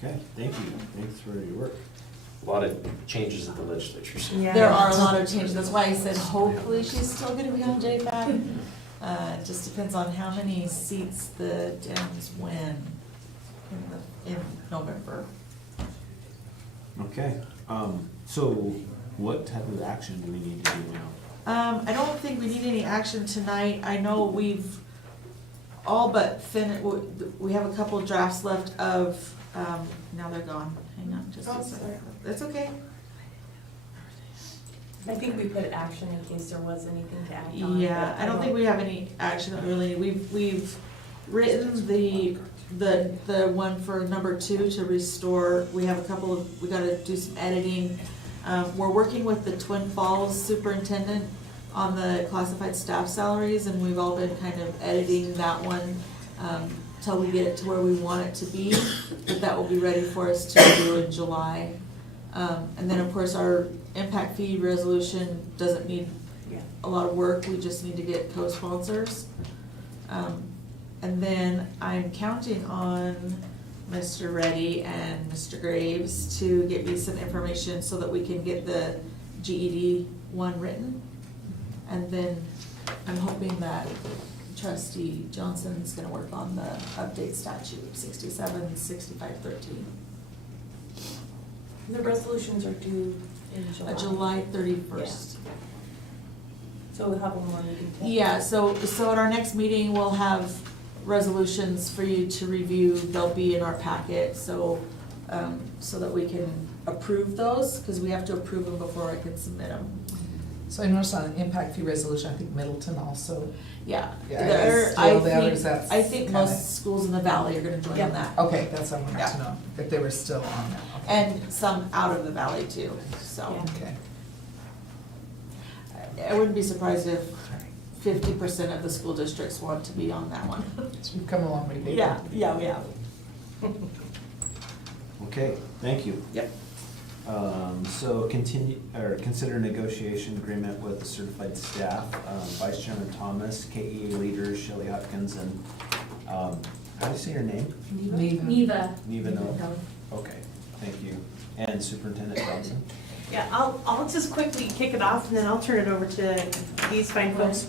Okay, thank you. Thanks for your work. A lot of changes at the legislature. so- Yeah. There are a lot of changes, that's why I said hopefully she's still gonna be on JFAC. It just depends on how many seats the Dems win in November. Okay, so what type of action do we need to do now? I don't think we need any action tonight. I know we've all but we have a couple drafts left of, now they're gone. Hang on just a second. That's okay. I think we put action in case there was anything to act on. Yeah, but I don't think we have any action that we really need. We've written the one for number 2 to restore. We have a couple of, we gotta do some editing. We're working with the Twin Falls superintendent on the classified staff salaries, and we've all been kind of editing that one, till we get it to where we want it to be, but that will be ready for us to do in July. And then, of course, our impact fee resolution doesn't need a lot of work, we just need to get co-sponsors. And then I'm counting on Mr. Reddy and Mr. Graves to get me some information so that we can get the GED one written. And then I'm hoping that Trustee Johnson's gonna work on the update statute, 676513. The resolutions are due in July. July 31st. So we'll have one more meeting. Yeah, so at our next meeting, we'll have resolutions for you to review. They'll be in our packet, so that we can approve those, because we have to approve them before I can submit them. So I noticed on the impact fee resolution, I think Middleton also, Yeah. Yeah, There- is still there, or is I that think kinda- most schools in the valley are gonna join on that. okay, that's what I wanted Yeah. to know, if they were still on that, okay. And some out of the valley too, so. Okay. I wouldn't be surprised if 50% of the school districts want to be on that one. So we've come a long way, David. Yeah, we have. Okay, thank you. Yep. So consider negotiation agreement with the certified staff, Vice Chairman Thomas, KEA leaders Shelley Hopkins, and, how do you say your name? Neva. Neva, no. Okay, thank you. And Superintendent Johnson? Yeah, I'll just quickly kick it off, and then I'll turn it over to these fine folks.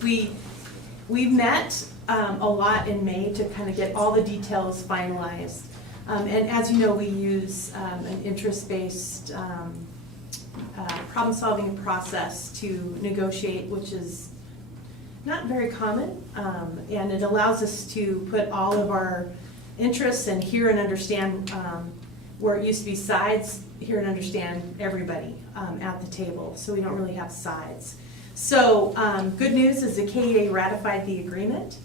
We've met a lot in May to kind of get all the details finalized. And as you know, we use an interest-based problem-solving process to negotiate, which is not very common. And it allows us to put all of our interests and hear and understand, where it used to be sides, hear and understand everybody at the table. So we don't really have sides. So good news is the KEA ratified the agreement.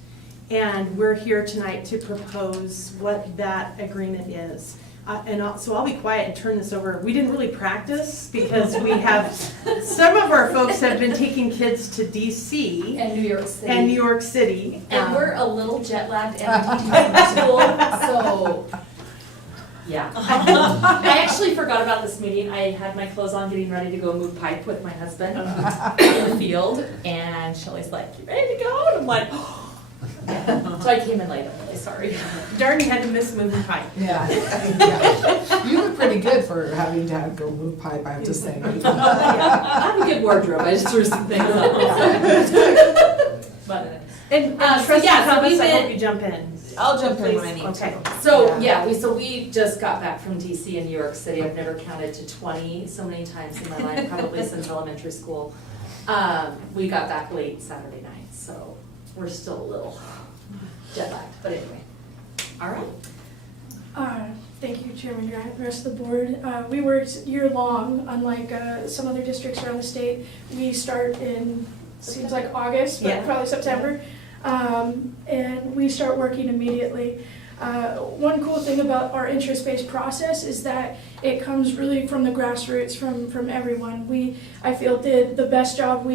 And we're here tonight to propose what that agreement is. So I'll be quiet and turn this over. We didn't really practice because we have, some of our folks have been taking kids to DC And New York City. and New York City. And we're a little jet lagged and teaching from school, so, yeah. I actually forgot about this meeting. I had my clothes on getting ready to go move pipe with my husband in the field, and Shelley's like, "You ready to go?" And I'm like, "Oh." So I came in late, I'm really sorry. Darn, you had to miss moving pipe. Yeah, yeah. You look pretty good for having to go move pipe, I have to say. I have a good wardrobe, I just threw some things up. But, And so Trustee yeah, so Thomas, we've I hope been- you jump in. I'll jump in Please. when I need Okay. to. so, yeah, we just got back from DC and New York City. I've never counted to 20 so many times in my life, probably since elementary school. We got back late Saturday night, so we're still a little jet lagged, but anyway. All right. Thank you, Chairman Grant, and the rest of the board. We worked year-long, unlike some other districts around the state. We start in, seems like August, Yeah. but probably September. And we start working immediately. One cool thing about our interest-based process is that it comes really from the grassroots, from everyone. I feel, did the best job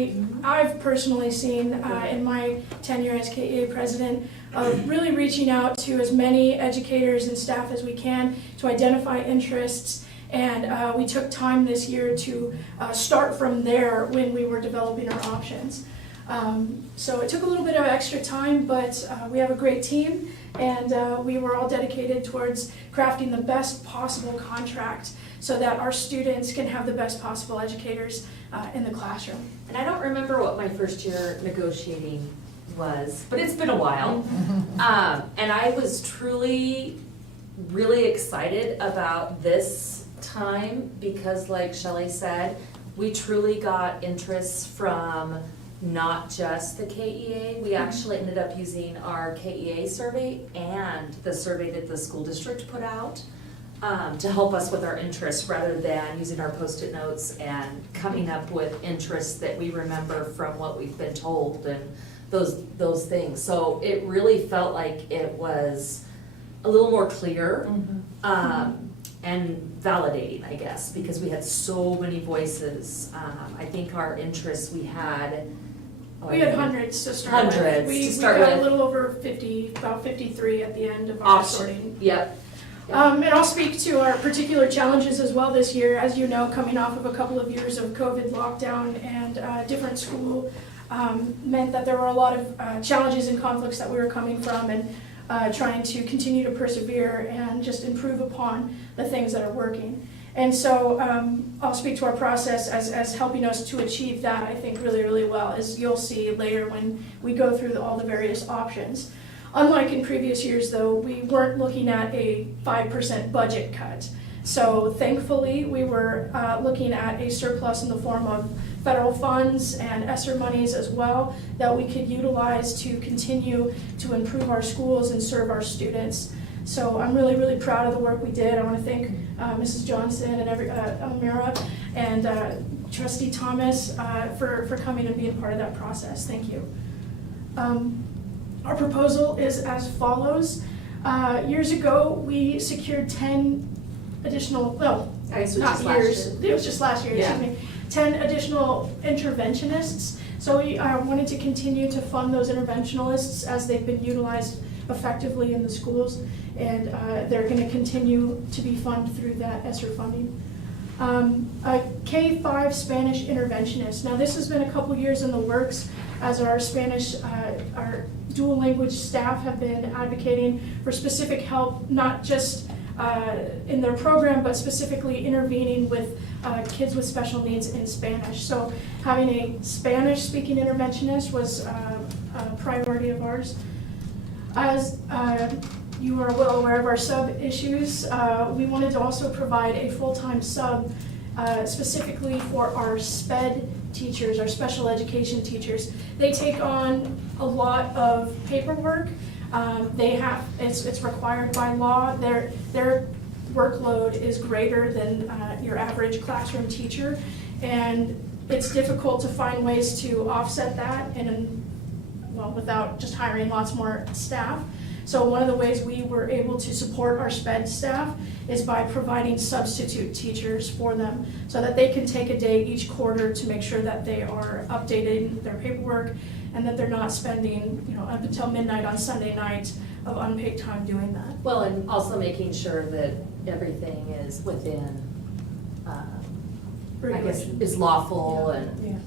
I've personally seen in my tenure as KEA president of really reaching out to as many educators and staff as we can to identify interests. And we took time this year to start from there when we were developing our options. So it took a little bit of extra time, but we have a great team, and we were all dedicated towards crafting the best possible contract so that our students can have the best possible educators in the classroom. And I don't remember what my first year negotiating was, but it's been a while. And I was truly, really excited about this time because like Shelley said, we truly got interest from not just the KEA. We actually ended up using our KEA survey and the survey that the school district put out to help us with our interests rather than using our Post-it notes and coming up with interests that we remember from what we've been told and those things. So it really felt like it was a little more clear and validating, I guess, because we had so many voices. I think our interests we had. We had hundreds to start with. Hundreds to start We got with. a little over 50, about 53 at the end of our sorting. Yep. And I'll speak to our particular challenges as well this year. As you know, coming off of a couple of years of COVID lockdown and different school meant that there were a lot of challenges and conflicts that we were coming from and trying to continue to persevere and just improve upon the things that are working. And so I'll speak to our process as helping us to achieve that, I think, really, really well, as you'll see later when we go through all the various options. Unlike in previous years, though, we weren't looking at a 5% budget cut. So thankfully, we were looking at a surplus in the form of federal funds and ESSER monies as well that we could utilize to continue to improve our schools and serve our students. So I'm really, really proud of the work we did. I want to thank Mrs. Johnson and Elmira and Trustee Thomas for coming and being part of that process. Thank you. Our proposal is as follows. Years ago, we secured 10 additional, well, I guess it was not just last years, year. it was just last year, Yeah. excuse me. 10 additional interventionists. So we wanted to continue to fund those interventionalists as they've been utilized effectively in the schools, and they're going to continue to be funded through that ESSER funding. A K-5 Spanish Interventionist. Now this has been a couple years in the works as our Spanish, our dual language staff have been advocating for specific help, not just in their program, but specifically intervening with kids with special needs in Spanish. So having a Spanish-speaking interventionist was a priority of ours. As you are well aware of our sub issues, we wanted to also provide a full-time sub specifically for our SPED teachers, our special education teachers. They take on a lot of paperwork. It's required by law. Their workload is greater than your average classroom teacher, and it's difficult to find ways to offset that without just hiring lots more staff. So one of the ways we were able to support our SPED staff is by providing substitute teachers for them so that they can take a day each quarter to make sure that they are updating their paperwork and that they're not spending, up until midnight on Sunday night of unpaid time doing that. Well, and also making sure that everything is within, I guess, is lawful and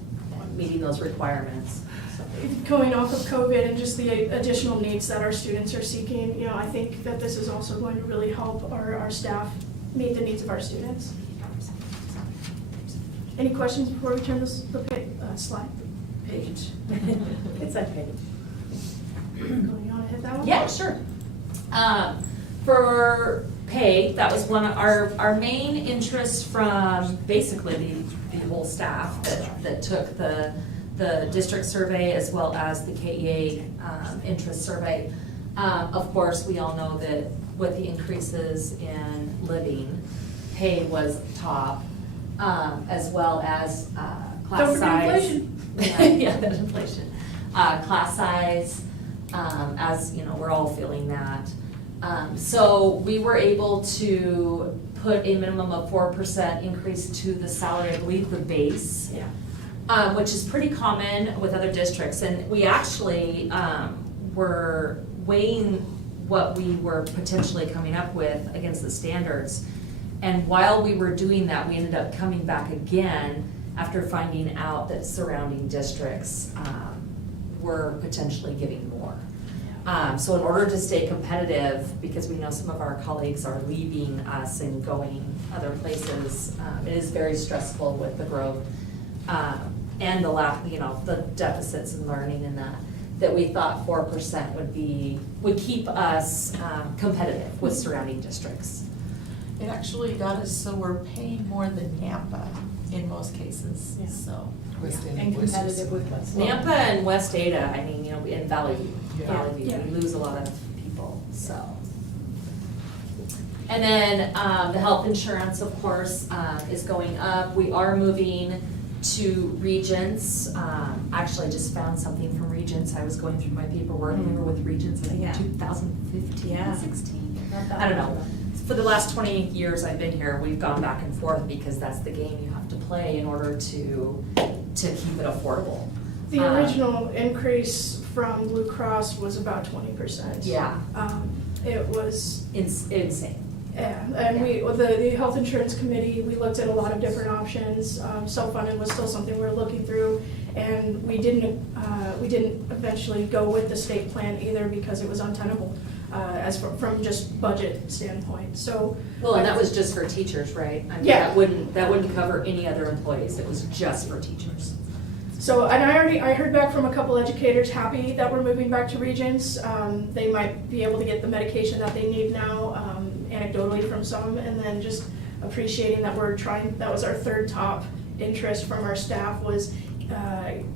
meeting those requirements. So. Going off of COVID and just the additional needs that our students are seeking, I think that this is also going to really help our staff meet the needs of our students. Any questions before we turn the slide? Page. It's that page. You want to hit that one? Yeah, sure. For pay, that was one of our main interests from basically the whole staff that took the district survey as well as the KEA interest survey. Of course, we all know that with the increases in living, pay was top, as well as class size. Inflation. Yeah, that inflation. Class size, as we're all feeling that. So we were able to put a minimum of 4% increase to the salary, I believe the base. Yeah. Which is pretty common with other districts. And we actually were weighing what we were potentially coming up with against the standards. And while we were doing that, we ended up coming back again after finding out that surrounding districts we're potentially giving more. So in order to stay competitive, because we know some of our colleagues are leaving us and going other places, it is very stressful with the growth and the the deficits in learning and that we thought 4% would keep us competitive with surrounding districts. It actually got us so we're paying more than Nampa in most cases, Yeah. so. And competitive with West. Nampa and West Ada, I mean, in Valley View, Yeah. we lose a lot of people, so. And then the health insurance, of course, is going up. We are moving to Regents. Actually, I just found something from Regents. I was going through my paperwork, we were with Regents in Yeah. 2015, Yeah. 16. I don't know. For the last 20 years I've been here, we've gone back and forth because that's the game you have to play in order to keep it affordable. The original increase from Blue Cross was about 20%. Yeah. It was, Insane. yeah, and the health insurance committee, we looked at a lot of different options. Self-funded was still something we were looking through, and we didn't eventually go with the state plan either because it was untenable, from just budget standpoint, so. Well, and that was just for teachers, right? I mean, Yeah. That wouldn't cover any other employees, it was just for teachers. So, and I heard back from a couple educators happy that we're moving back to Regents. They might be able to get the medication that they need now, anecdotally from some, and then just appreciating that we're trying, that was our third top interest from our staff, was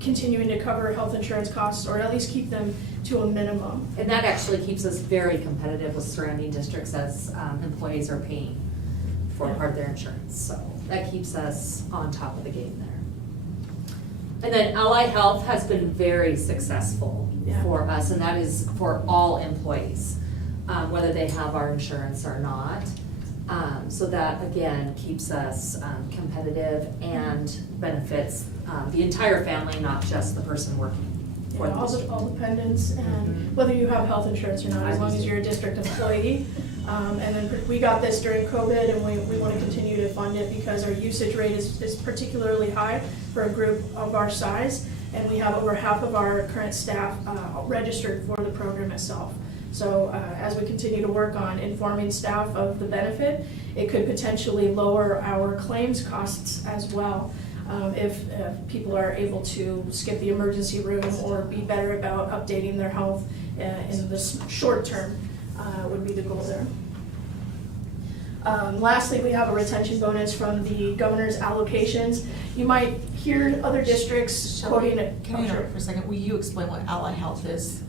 continuing to cover health insurance costs, or at least keep them to a minimum. And that actually keeps us very competitive with surrounding districts as employees are paying for part of their insurance. So that keeps us on top of the game there. And then Ally Health has been very successful Yeah. for us, and that is for all employees, whether they have our insurance or not. So that, again, keeps us competitive and benefits the entire family, not just the person working for the district. All dependents, and whether you have health insurance or not, as long as you're a district employee. And then we got this during COVID, and we want to continue to fund it because our usage rate is particularly high for a group of our size, and we have over half of our current staff registered for the program itself. So as we continue to work on informing staff of the benefit, it could potentially lower our claims costs as well. If people are able to skip the emergency room or be better about updating their health in the short term, would be the goal there. Lastly, we have a retention bonus from the governor's allocations. You might hear other districts quoting it. Can I interrupt for a second? Will you explain what Ally Health is?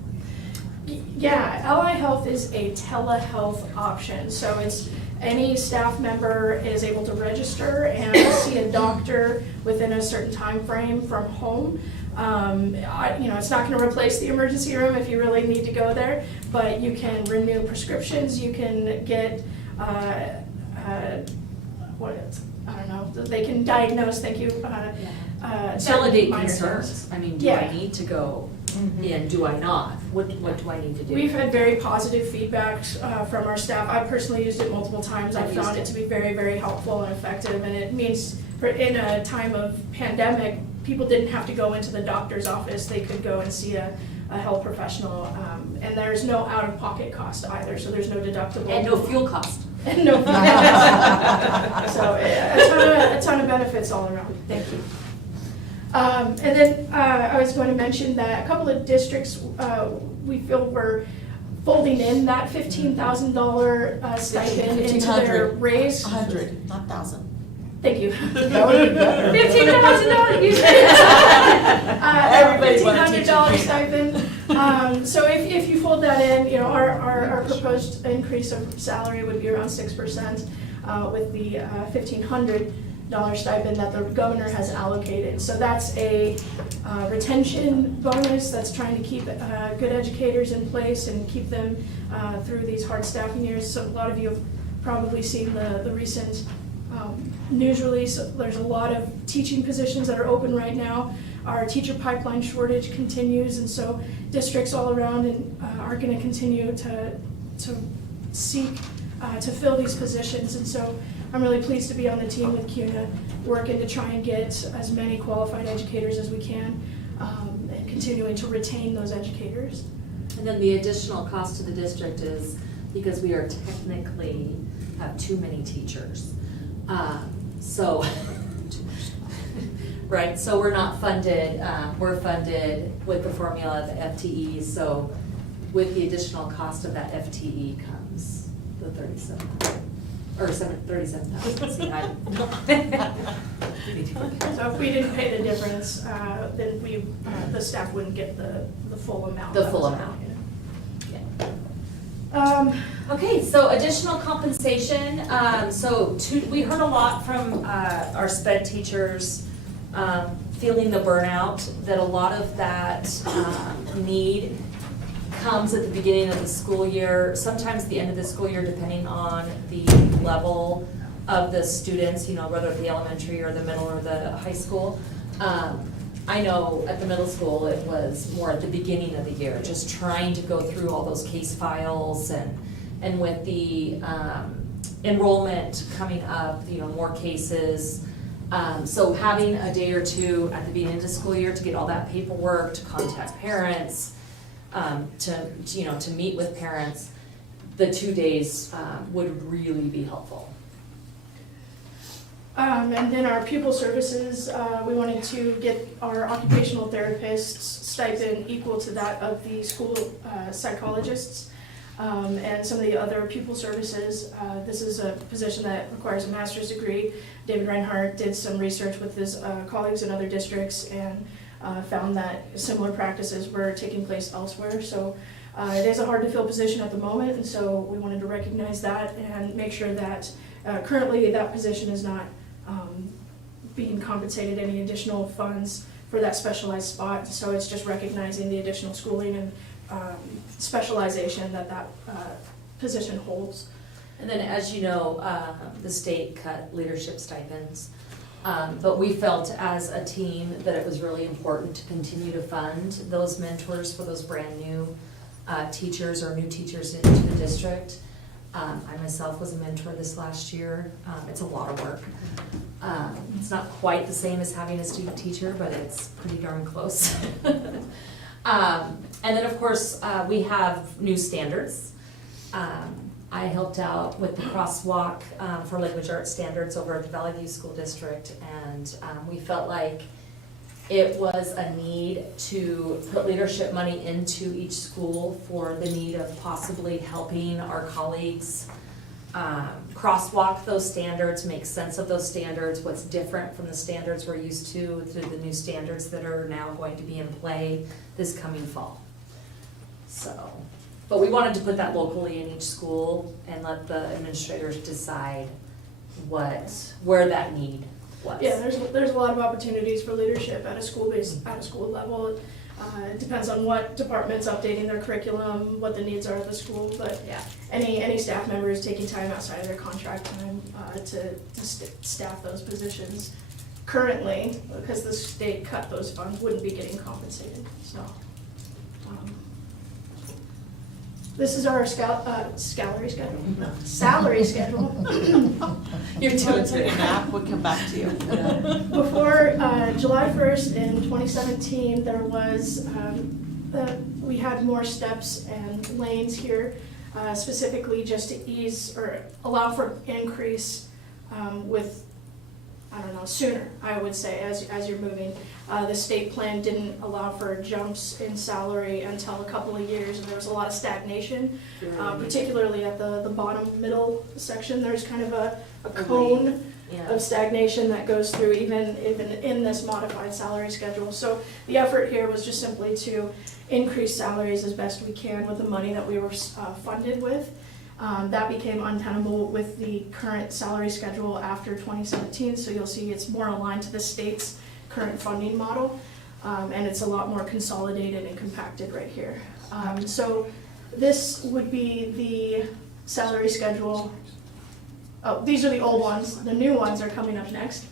Yeah, Ally Health is a telehealth option, so it's any staff member is able to register and see a doctor within a certain time frame from home. It's not going to replace the emergency room if you really need to go there, but you can renew prescriptions, you can get, they can diagnose, thank you. Validate minor concerns. things. I mean, do Yeah. I need to go in, do I not? What do I need to do? We've had very positive feedback from our staff. I personally used it multiple times. I I've found used it to be very, very helpful and effective, and it means in a time of pandemic, people didn't have to go into the doctor's office. They could go and see a health professional, and there's no out-of-pocket cost either, so there's no deductible. And no fuel cost. And no fuel cost. So a ton of benefits all around. Thank you. And then I was going to mention that a couple of districts we feel were folding in that $15,000 stipend into their raise. 100, not 1,000. Thank you. That would have been better. $15,000, you said. Everybody wanted to $1,500 teach stipend. So if you fold that in, our proposed increase of salary would be around 6%, with the $1,500 stipend that the governor has allocated. So that's a retention bonus that's trying to keep good educators in place and keep them through these hard staffing years. So a lot of you have probably seen the recent news release. There's a lot of teaching positions that are open right now. Our teacher pipeline shortage continues, and so districts all around are going to continue to seek to fill these positions. And so I'm really pleased to be on the team with Kuna, working to try and get as many qualified educators as we can, and continuing to retain those educators. And then the additional cost to the district is because we are technically have too many teachers. So, right, so we're not funded, we're funded with the formula, the FTE, so with the additional cost of that FTE comes the 37,000, see, So if we didn't pay the difference, then the staff wouldn't get the full amount. The full amount. Um, Okay, so additional compensation, we heard a lot from our sped teachers, feeling the burnout, that a lot of that need comes at the beginning of the school year, sometimes the end of the school year, depending on the level of the students, whether the elementary or the middle or the high school. I know at the middle school, it was more at the beginning of the year, just trying to go through all those case files and with the enrollment coming up, more cases. So having a day or two at the beginning of the school year to get all that paperwork, to contact parents, to meet with parents, the 2 days would really be helpful. And then our pupil services, we wanted to get our occupational therapists stipend equal to that of the school psychologists and some of the other pupil services. This is a position that requires a master's degree. David Reinhardt did some research with his colleagues in other districts and found that similar practices were taking place elsewhere. So it is a hard to fill position at the moment, and so we wanted to recognize that and make sure that currently that position is not being compensated any additional funds for that specialized spot. So it's just recognizing the additional schooling and specialization that position holds. And then, as you know, the state cut leadership stipends. But we felt as a team that it was really important to continue to fund those mentors for those brand new teachers or new teachers into the district. I myself was a mentor this last year. It's a lot of work. It's not quite the same as having a student teacher, but it's pretty darn close. And then, of course, we have new standards. I helped out with the crosswalk for language arts standards over at the Valley View School District, and we felt like it was a need to put leadership money into each school for the need of possibly helping our colleagues crosswalk those standards, make sense of those standards, what's different from the standards we're used to the new standards that are now going to be in play this coming fall. So, but we wanted to put that locally in each school and let the administrators decide where that need was. Yeah, there's a lot of opportunities for leadership at a school level. It depends on what department's updating their curriculum, what the needs are of the school, but Yeah. any staff member is taking time outside of their contract time to staff those positions currently, because the state cut those funds, wouldn't be getting compensated, so. This is our salary schedule. You're doing Take a nap, we'll come back to you. Before July 1st in 2017, there was, we had more steps and lanes here, specifically just to ease or allow for increase with, sooner, I would say, as you're moving. The state plan didn't allow for jumps in salary until a couple of years, and there was a lot of stagnation, particularly at the bottom middle section. There's kind of a cone of stagnation that goes through even in this modified salary schedule. So the effort here was just simply to increase salaries as best we can with the money that we were funded with. That became untenable with the current salary schedule after 2017, so you'll see it's more aligned to the state's current funding model, and it's a lot more consolidated and compacted right here. So this would be the salary schedule. Oh, these are the old ones. The new ones are coming up next.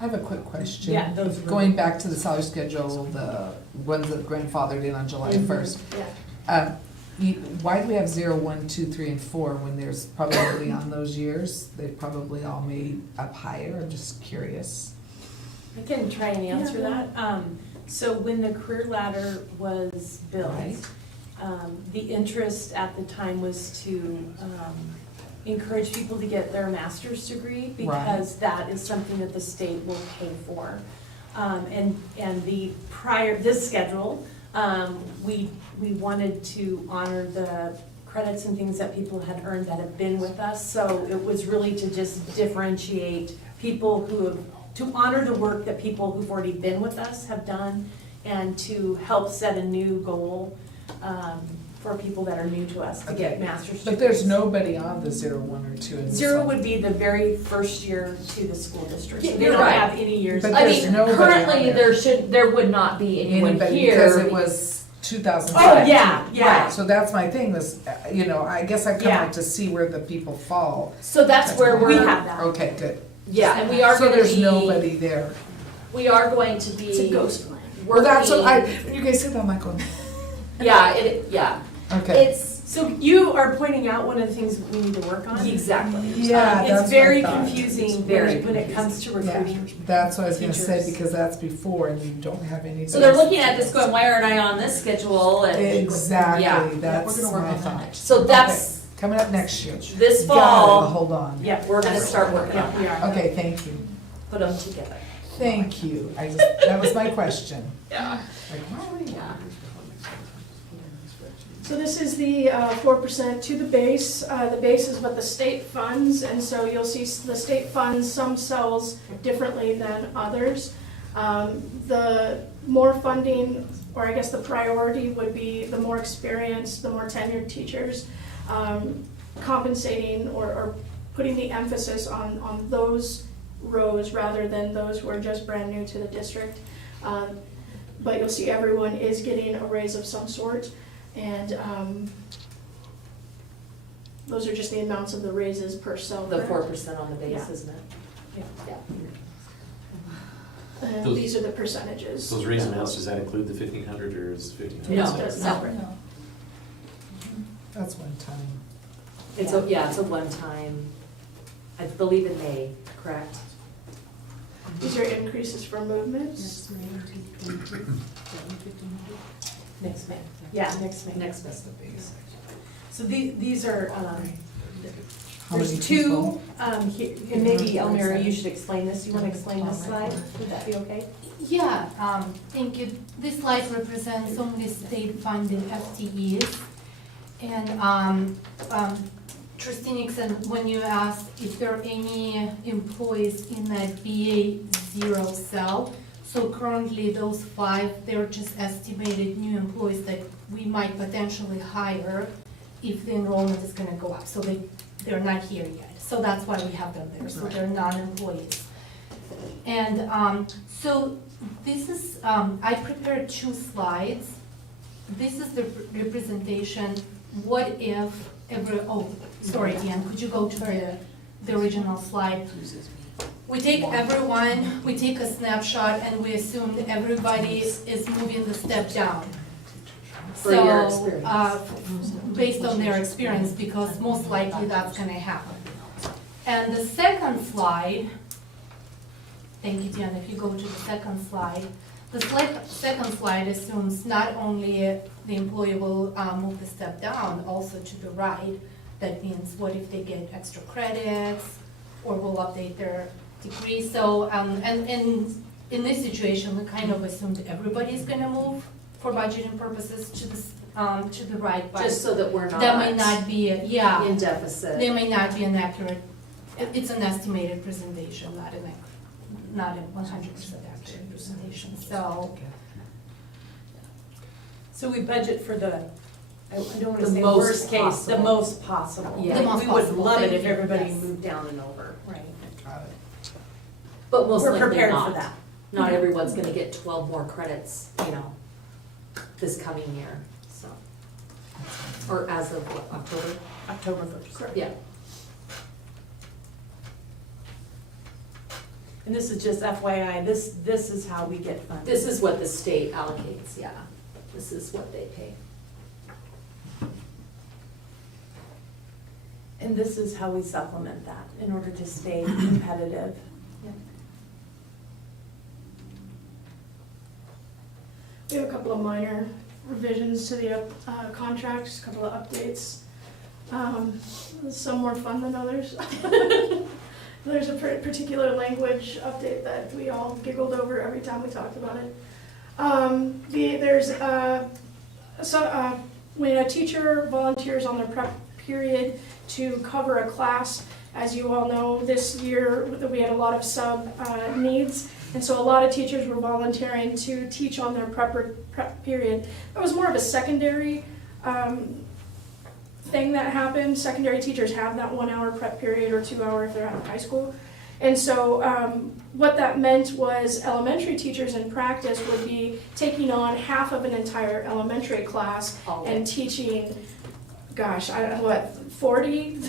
I have a quick question. Yeah, those were- Going back to the salary schedule, the ones that grandfathered in on July 1st. Yeah. Why do we have 0, 1, 2, 3, and 4 when there's probably on those years, they probably all made up higher? I'm just curious. I can try and answer Yeah. that. So when the career ladder was built, the interest at the time was to encourage people to get their master's degree because that is something that the state will pay for. And this schedule, we wanted to honor the credits and things that people had earned that have been with us. So it was really to just differentiate people to honor the work that people who've already been with us have done, and to help set a new goal for people that are new to us to get master's degrees. But there's nobody on the 0, 1, or 2 in this Zero one. would be the very first year to the school district. So Yeah, they you're don't right. have any years. But I there's mean, nobody currently, on there. there would not be anyone Anybody, here. because it was 2005. Oh, yeah. So that's my thing, is, I guess I kind Yeah. of like to see where the people fall. So that's where We we're, have that. Okay, good. yeah, and we are So gonna there's be, nobody there. we are going to be. It's a ghost land. Well, that's what working- when you guys said that, I'm like, going, Yeah, okay. it's, So you are pointing out one of the things we need to work on. exactly. Yeah, that's It's what very I thought. confusing Very when it comes to Yeah, recruiting. that's what I was gonna say, teachers. because that's before, and you don't have any. So they're looking at this going, why aren't I on this schedule? And yeah. Exactly, that's We're gonna work my on that thought. next. So that's, Coming up next year. this Got it, fall, hold on. Yeah, we're gonna start working on Yeah, we that, are. Okay, thank you. put them together. Thank you. That was my question. Yeah. Like, why are we? Yeah. So this is the 4% to the base. The base is what the state funds, and so you'll see the state funds some cells differently than others. The more funding, or I guess the priority would be the more experienced, the more tenured teachers, compensating or putting the emphasis on those rows rather than those who are just brand new to the district. But you'll see everyone is getting a raise of some sort. And those are just the amounts of the raises per cell. The there. 4% on the base, Yeah. isn't it? Yeah. Yeah. And Those- these are the percentages. Those raise amounts, does that include the 1,500 or is 1,500? No, separate? it's separate. That's one time. It's a one-time, I believe in May, correct? These are increases for movements. Next May. Yeah, next May. Next May. So these are, How there's many two, people? here, and maybe Elmira, you should explain this. You want to explain this slide? Would that be okay? Yeah, thank you. This slide represents only state-funded FTEs. And Trustee Nixon, when you asked if there are any employees in that BA0 cell, so currently those 5, they're just estimated new employees that we might potentially hire if the enrollment is gonna go up. So they're not here yet. So that's why we have them there, so they're non-employees. And so this is, I prepared 2 slides. This is the representation, what if sorry, Dan, could you go to the original slide? We take everyone, we take a snapshot, and we assume that everybody is moving the step down. For your experience. Based on their experience, because most likely that's gonna happen. And the second slide, thank you, Diana, if you go to the second slide, the second slide assumes not only the employee will move the step down, also to the right. That means what if they get extra credits, or will update their degree. So, and in this situation, we kind of assumed everybody's gonna move for budgeting purposes to the right, but Just so that we're not. that might not be, yeah, In deficit. they may not be an accurate, it's an estimated presentation, not a 100% accurate presentation, so. So we budget for the, I don't want to The say most worst case, the possible. most possible. Yeah. The most We would possible, love it thank if you, everybody yes. moved down and over. Right. Got it. But most We're likely prepared not. for that. Not everyone's gonna get 12 more credits, this coming year, so. Or as of what, October? October 1st. Correct. Yeah. And this is just FYI, this is how we get funded. This is what the state allocates, yeah. This is what they pay. And this is how we supplement that in order to stay competitive. We have a couple of minor revisions to the contracts, a couple of updates. Some more fun than others. There's a particular language update that we all giggled over every time we talked about it. When a teacher volunteers on their prep period to cover a class, as you all know, this year we had a lot of sub needs, and so a lot of teachers were volunteering to teach on their prep period. It was more of a secondary thing that happened. Secondary teachers have that 1 hour prep period or 2 hour if they're out of high school. And so what that meant was elementary teachers in practice would be taking on half of an entire elementary class and teaching, gosh, I don't know, what, 40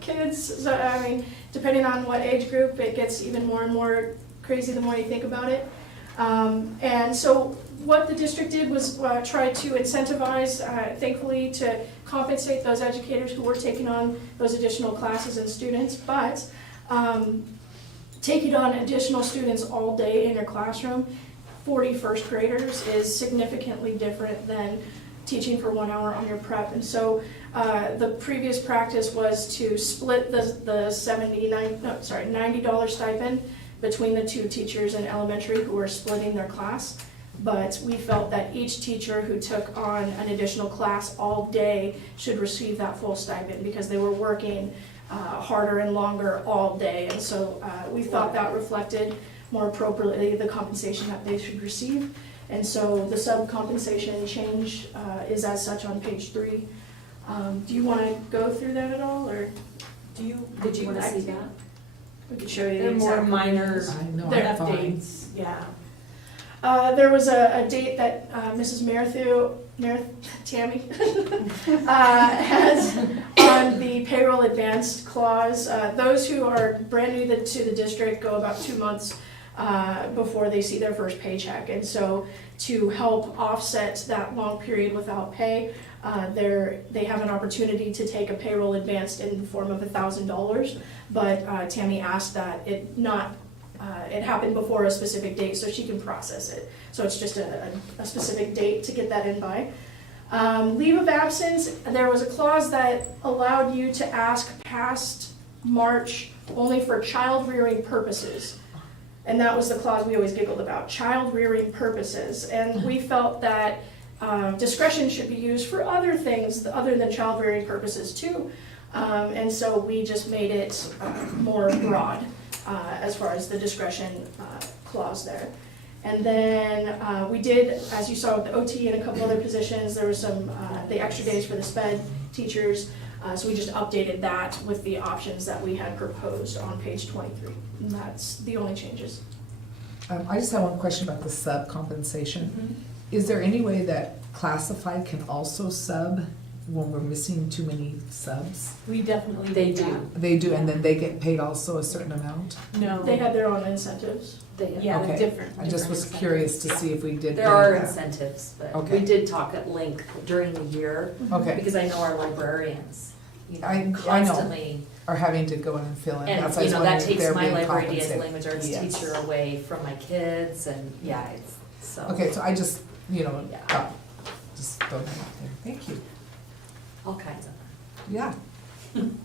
kids? So, I mean, depending on what age group, it gets even more and more crazy the more you think about it. And so what the district did was try to incentivize, thankfully, to compensate those educators who were taking on those additional classes and students, but taking on additional students all day in your classroom, 40 first graders, is significantly different than teaching for 1 hour on your prep. And so the previous practice was to split the $90 stipend between the two teachers in elementary who were splitting their class. But we felt that each teacher who took on an additional class all day should receive that full stipend because they were working harder and longer all day. And so we thought that reflected more appropriately the compensation that they should receive. And so the sub-compensation change is as such on page 3. Do you want to go through that at all, or Did you want to see that? we could show you the They're more exact minor They're updates. Yeah. There was a date that Mrs. Tammy has on the payroll advanced clause. Those who are brand new to the district go about 2 months before they see their first paycheck. And so to help offset that long period without pay, they have an opportunity to take a payroll advanced in the form of $1,000. But Tammy asked that it happened before a specific date so she can process it. So it's just a specific date to get that in by. Leave of absence, there was a clause that allowed you to ask past March only for child rearing purposes. And that was the clause we always giggled about, child rearing purposes. And we felt that discretion should be used for other things other than child rearing purposes too. And so we just made it more broad as far as the discretion clause there. And then we did, as you saw with the OT and a couple other positions, there was some, the extra days for the SPED teachers. So we just updated that with the options that we had proposed on page 23. And that's the only changes. I just have one question about the sub compensation. Is there any way that classified can also sub when we're missing too many subs? We definitely They do do. that. They do, and then they get paid also a certain amount? No. They have their own incentives. Yeah, Okay. different. I just was different curious to incentives. see if we did. There are any of that. incentives, but Okay. we did talk at length during the year. Okay. Because I know our librarians, I know. constantly. Or having to go in and fill in. And, That's why I you was know, that wondering if takes they're my being library day as a compensated. language arts Yes. teacher away from my kids and, yeah, it's, so. Okay, so I just, Yeah. thought, just throw that out there. Thank you. All kinds of. Yeah. And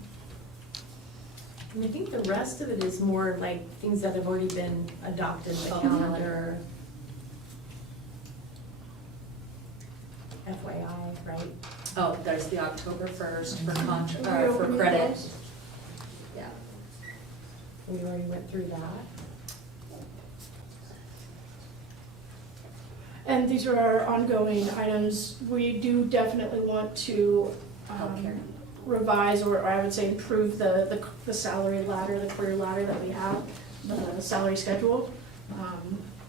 I think the rest of it is more like things that have already been adopted, the calendar. FYI, right? Oh, there's the October 1st for Mhm. for credit. Yeah. We already went through that. And these are our ongoing items. We do definitely want to Healthcare. revise, or I would say improve the salary ladder, the career ladder that we have, the salary schedule.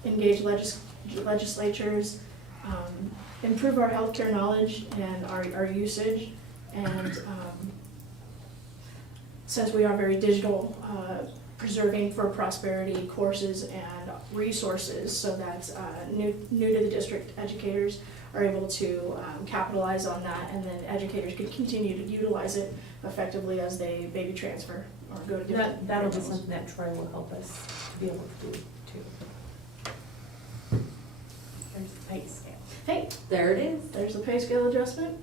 Engage legislatures, improve our healthcare knowledge and our usage. And since we are very digital, preserving for prosperity courses and resources so that new to the district educators are able to capitalize on that, and then educators can continue to utilize it effectively as they baby transfer or go to different. That'll be levels. something that Troy will help us to be able to do too. There's pay scale. Hey, There it is. there's a pay scale adjustment.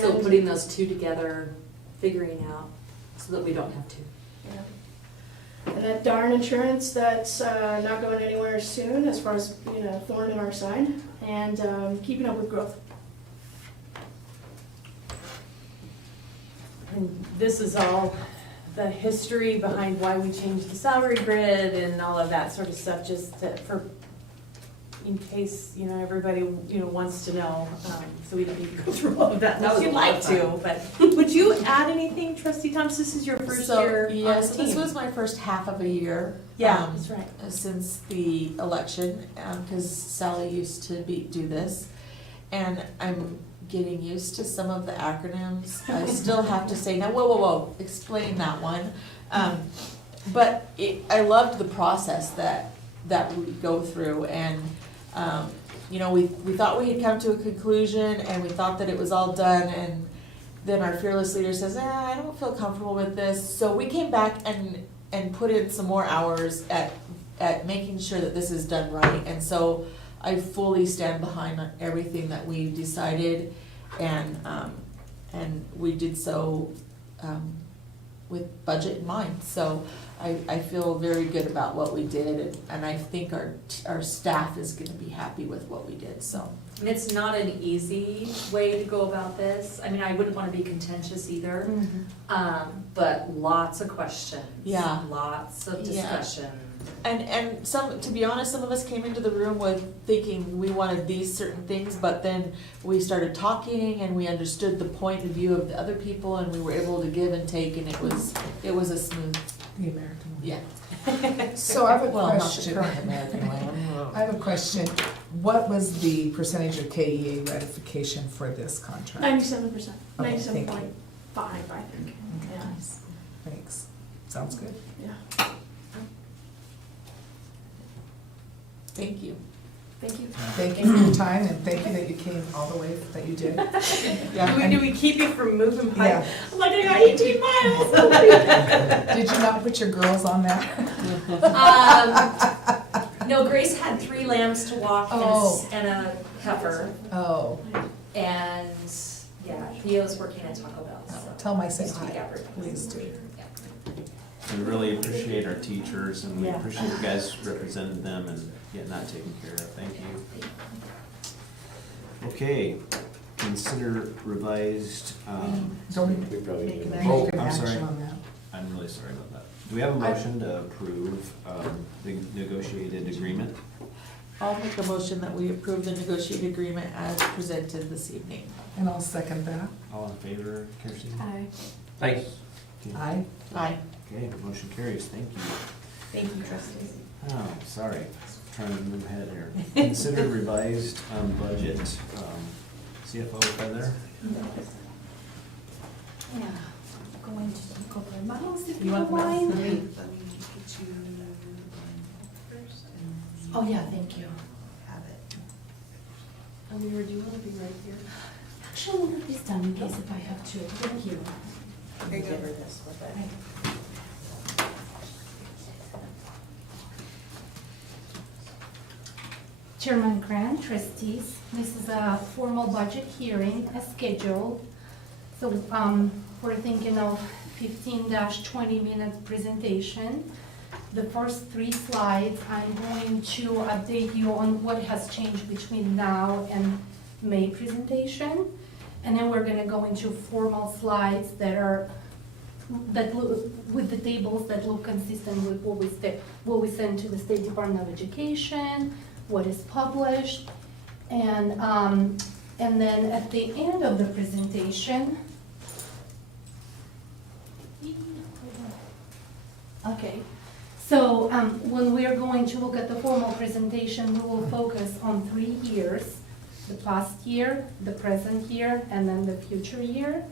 So And- putting those two together, figuring out so that we don't have to. Yeah. And that darn insurance that's not going anywhere soon as far as, thorn in our side, and keeping up with growth. And this is all the history behind why we changed the salary grid and all of that sort of stuff, just for, in case, everybody, wants to know, so we don't need to go through all of that That unless was you'd a lot like of to, but would you add anything, Trustee Thomas? This is your first So, year on yes, the this team. was my first half of a year. Yeah, um, that's right. Since the election, because Sally used to do this. And I'm getting used to some of the acronyms. I still have to say, now, whoa, explain that one. But I loved the process that we go through, and, we thought we had come to a conclusion, and we thought that it was all done, and then our fearless leader says, I don't feel comfortable with this. So we came back and put in some more hours at making sure that this is done right. And so I fully stand behind everything that we decided, and we did so with budget in mind. So I feel very good about what we did, and I think our staff is gonna be happy with what we did, so. And it's not an easy way to go about this. I mean, I wouldn't want to be contentious either, but lots of questions. Yeah. Lots of Yeah. discussion. And to be honest, some of us came into the room with thinking we wanted these certain things, but then we started talking and we understood the point of view of the other people, and we were able to give and take, and it was a smooth, The American way. yeah. So I have a Well, not the question. current American way. I have a question. What was the percentage of KEA ratification for this contract? 97%, Okay, 97.5, I think. Yeah. Thanks. Sounds good. Yeah. Thank you. Thank you. Thank you for your time, and thank you that you came all the way that you did. Yeah. Do we keep you from moving pipe? Yeah. I'm like, I got 18 miles. Did you not put your girls on that? No, Grace had 3 lambs to walk Oh. and a heifer, Oh, and Theo's working at Taco Bell, so. tell my say He's hi, together. please do. We really appreciate our teachers, and we Yeah. appreciate you guys representing them and getting that taken care of. Thank you. Okay, consider revised, Don't We probably need to make vote. an I'm action sorry. on that. I'm really sorry about that. Do we have a motion to approve the negotiated agreement? I'll make a motion that we approve the negotiated agreement as presented this evening. And I'll second that. All in favor, Kirsty? Aye. Thanks. Okay. Aye. Aye. Okay, motion carries. Thank you. Thank you, trustees. Oh, sorry, trying to move ahead here. Consider revised budget. CFO Heather? Yeah, going to take over mouse if You you want don't mind. the- Oh, yeah, thank you. Amira, do you want to be right here? Actually, I'll note this down in case if I have to. Thank you. Here you go. Give her this with it. Chairman Grant, trustees, this is a formal budget hearing as scheduled. So, we're thinking of 15-20 minute presentation. The first 3 slides, I'm going to update you on what has changed between now and May presentation. And then we're gonna go into formal slides that look, with the tables that look consistent with what we send to the State Department of Education, what is published. And then at the end of the presentation, okay, so when we are going to look at the formal presentation, we will focus on 3 years, the past year, the present year, and then the future year.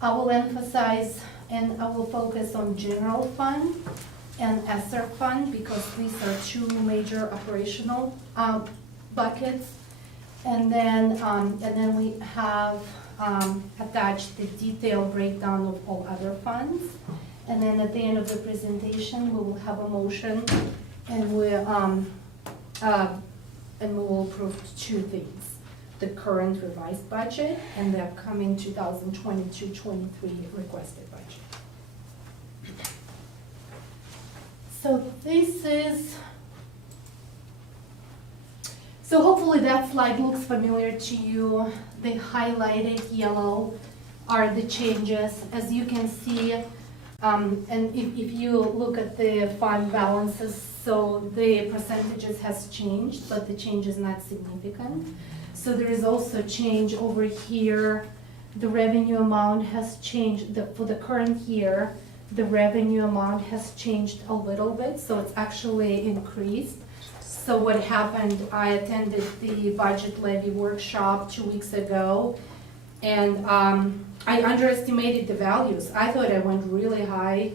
I will emphasize and I will focus on general fund and ESSER fund because these are 2 major operational buckets. And then we have attached the detailed breakdown of all other funds. And then at the end of the presentation, we will have a motion and we will approve 2 things. the current revised budget and the upcoming 2022-23 requested budget. So this is, so hopefully that slide looks familiar to you. The highlighted yellow are the changes. As you can see, and if you look at the fund balances, so the percentages has changed, but the change is not significant. So there is also change over here. The revenue amount has changed. For the current year, the revenue amount has changed a little bit, so it's actually increased. So what happened, I attended the budget levy workshop 2 weeks ago, and I underestimated the values. I thought I went really high,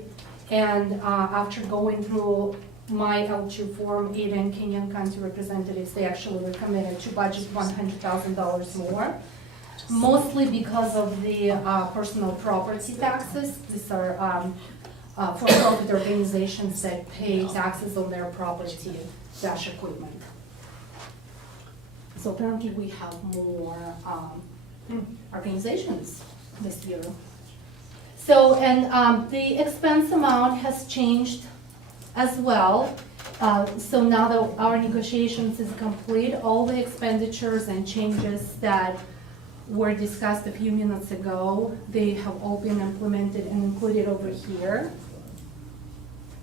and after going through my L2 form, Ada and Kenyan County representatives, they actually were committed to budget $100,000 more, mostly because of the personal property taxes. These are for-profit organizations that pay taxes on their property / equipment. So apparently we have more organizations this year. So, and the expense amount has changed as well. So now that our negotiations is complete, all the expenditures and changes that were discussed a few minutes ago, they have all been implemented and included over here.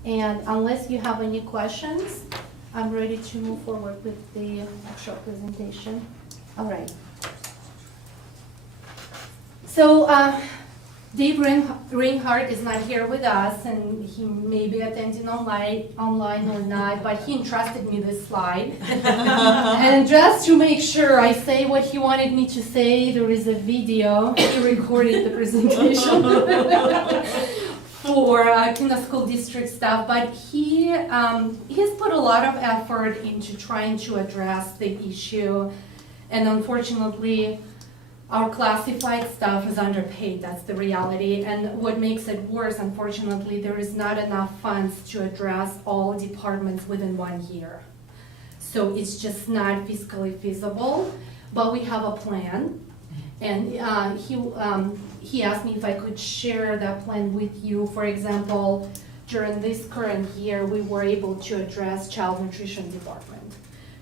And unless you have any questions, I'm ready to move forward with the actual presentation. All right. So Dave Reinhardt is not here with us, and he may be attending online or not, but he entrusted me this slide. And just to make sure I say what he wanted me to say, there is a video. He recorded the presentation for Kuna School District staff, but he has put a lot of effort into trying to address the issue, and unfortunately, our classified staff is underpaid, that's the reality. And what makes it worse, unfortunately, there is not enough funds to address all departments within 1 year. So it's just not fiscally feasible, but we have a plan. And he asked me if I could share that plan with you. For example, during this current year, we were able to address child nutrition department.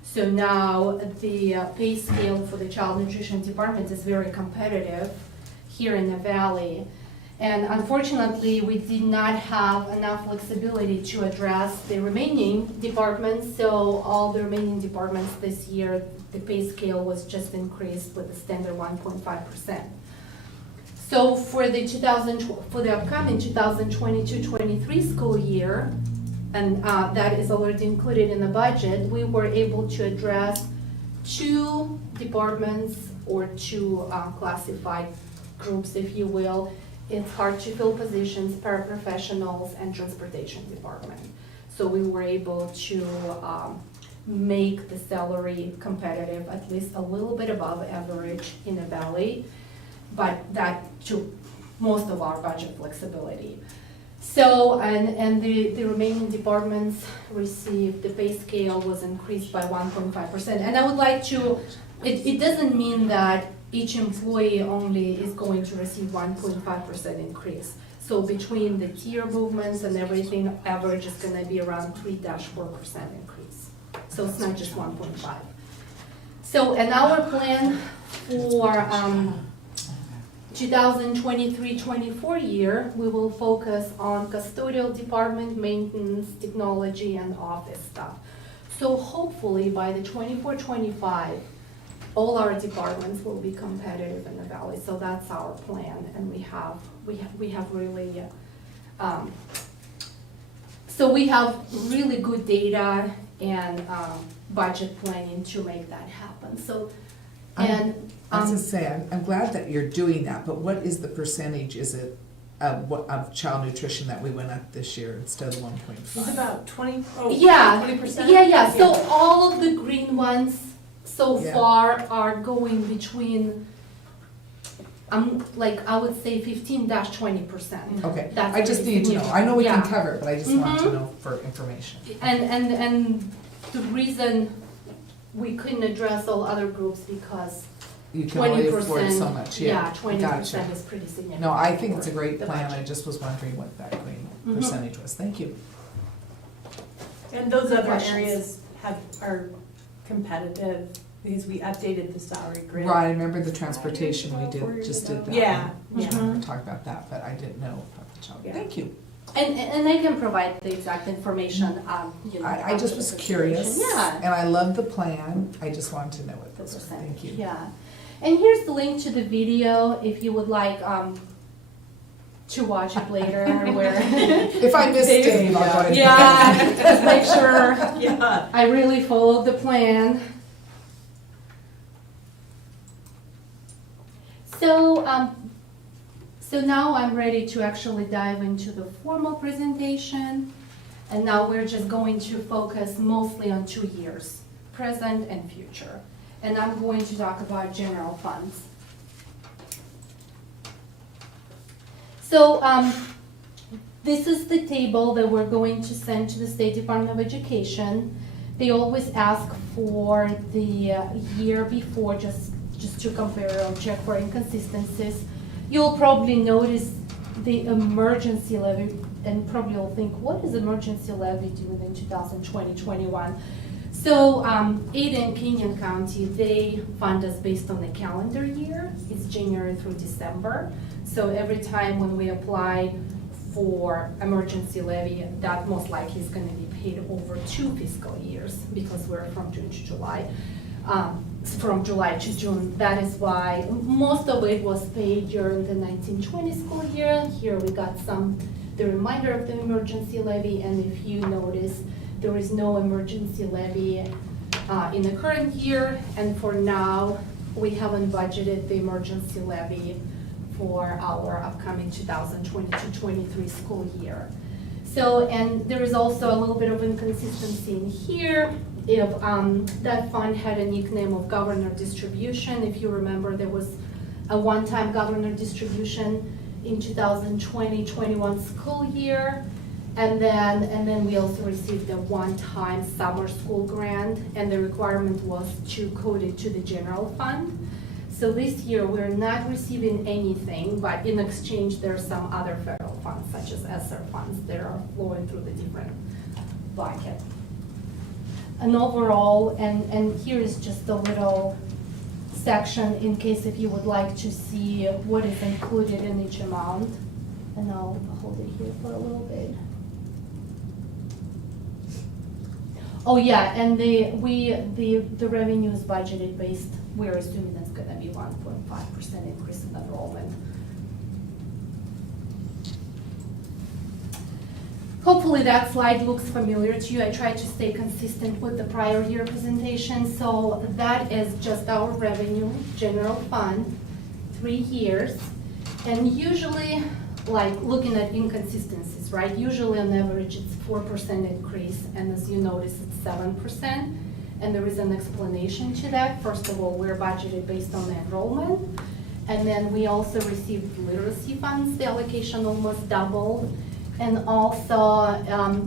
So now the pay scale for the child nutrition department is very competitive here in the Valley. And unfortunately, we did not have enough flexibility to address the remaining departments. So all the remaining departments this year, the pay scale was just increased with the standard 1.5%. So for the upcoming 2022-23 school year, and that is already included in the budget, we were able to address 2 departments or 2 classified groups, if you will. It's hard to fill positions, paraprofessionals, and transportation department. So we were able to make the salary competitive, at least a little bit above average in the Valley, but that took most of our budget flexibility. So, and the remaining departments received, the pay scale was increased by 1.5%. And I would like to, it doesn't mean that each employee only is going to receive 1.5% increase. So between the tier movements and everything, average is gonna be around 3-4% increase. So it's not just 1.5. So, and our plan for 2023-24 year, we will focus on custodial department, maintenance, technology, and office staff. So hopefully by the 24-25, all our departments will be competitive in the Valley. So that's our plan, and we have really, so we have really good data and budget planning to make that happen. So, and I was gonna say, I'm glad that you're doing that, but what is the percentage, is it, of child nutrition that we went up this year instead of 1.5? It's about 20%. Yeah, so all of the green ones so Yeah. far are going between, like, I would say 15-20%. Okay, That's I just pretty need to know, I know we can significant. cover it, but I just want to Mhm. know for information. And the reason we couldn't address all other groups because you can only afford 20%. so much, Yeah, 20% Gotcha. is pretty significant. No, I think it's a for great the plan, I budget. just was wondering what that green Mhm. percentage was, thank you. And those other Questions? areas are competitive because we updated the salary grid. Right, I remember the transportation, we just did that. Yeah, one. yeah. We talked about that, but I didn't know about the child, Yeah. thank you. And I can provide the exact information, you know. I just about was the curious. situation. Yeah. And I love the plan, I just wanted to know what The those were, percentage, thank you. yeah. And here's the link to the video if you would like, to watch it later where. If I missed Dave, I'll go ahead. Yeah, just make sure Yeah. I really followed the plan. So now I'm ready to actually dive into the formal presentation. And now we're just going to focus mostly on 2 years, present and future. And I'm going to talk about general funds. So this is the table that we're going to send to the State Department of Education. They always ask for the year before just to compare or check for inconsistencies. You'll probably notice the emergency levy and probably you'll think, what is emergency levy doing in 2020-21? So Ada and Kenyon County, they fund us based on the calendar year. It's January through December. So every time when we apply for emergency levy, that most likely is going to be paid over 2 fiscal years because we're from June to July. From July to June. That is why most of it was paid during the 1920 school year. Here we got the reminder of the emergency levy, and if you notice, there is no emergency levy in the current year, and for now, we haven't budgeted the emergency levy for our upcoming 2022-23 school year. So, and there is also a little bit of inconsistency in here. If that fund had a nickname of governor distribution, if you remember, there was a one-time governor distribution in 2020-21 school year. And then we also received a one-time summer school grant, and the requirement was to code it to the general fund. So this year, we're not receiving anything, but in exchange, there are some other federal funds, such as ESSER funds, that are flowing through the different bucket. And overall, and here is just a little section in case if you would like to see what is included in each amount. And I'll hold it here for a little bit. Oh yeah, and the revenue is budgeted based, we're assuming that's gonna be 1.5% increase in enrollment. Hopefully that slide looks familiar to you. I tried to stay consistent with the prior year presentation. So that is just our revenue, general fund, 3 years. And usually, like looking at inconsistencies, right? Usually on average it's 4% increase, and as you notice it's 7%. And there is an explanation to that. First of all, we're budgeted based on the enrollment. And then we also received literacy funds. The allocation almost doubled. And also,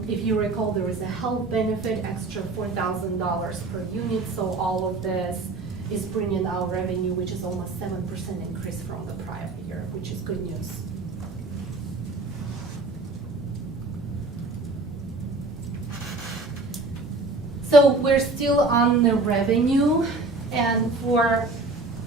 if you recall, there is a health benefit, extra $4,000 per unit. So all of this is bringing our revenue, which is almost 7% increase from the prior year, which is good news. So we're still on the revenue, and for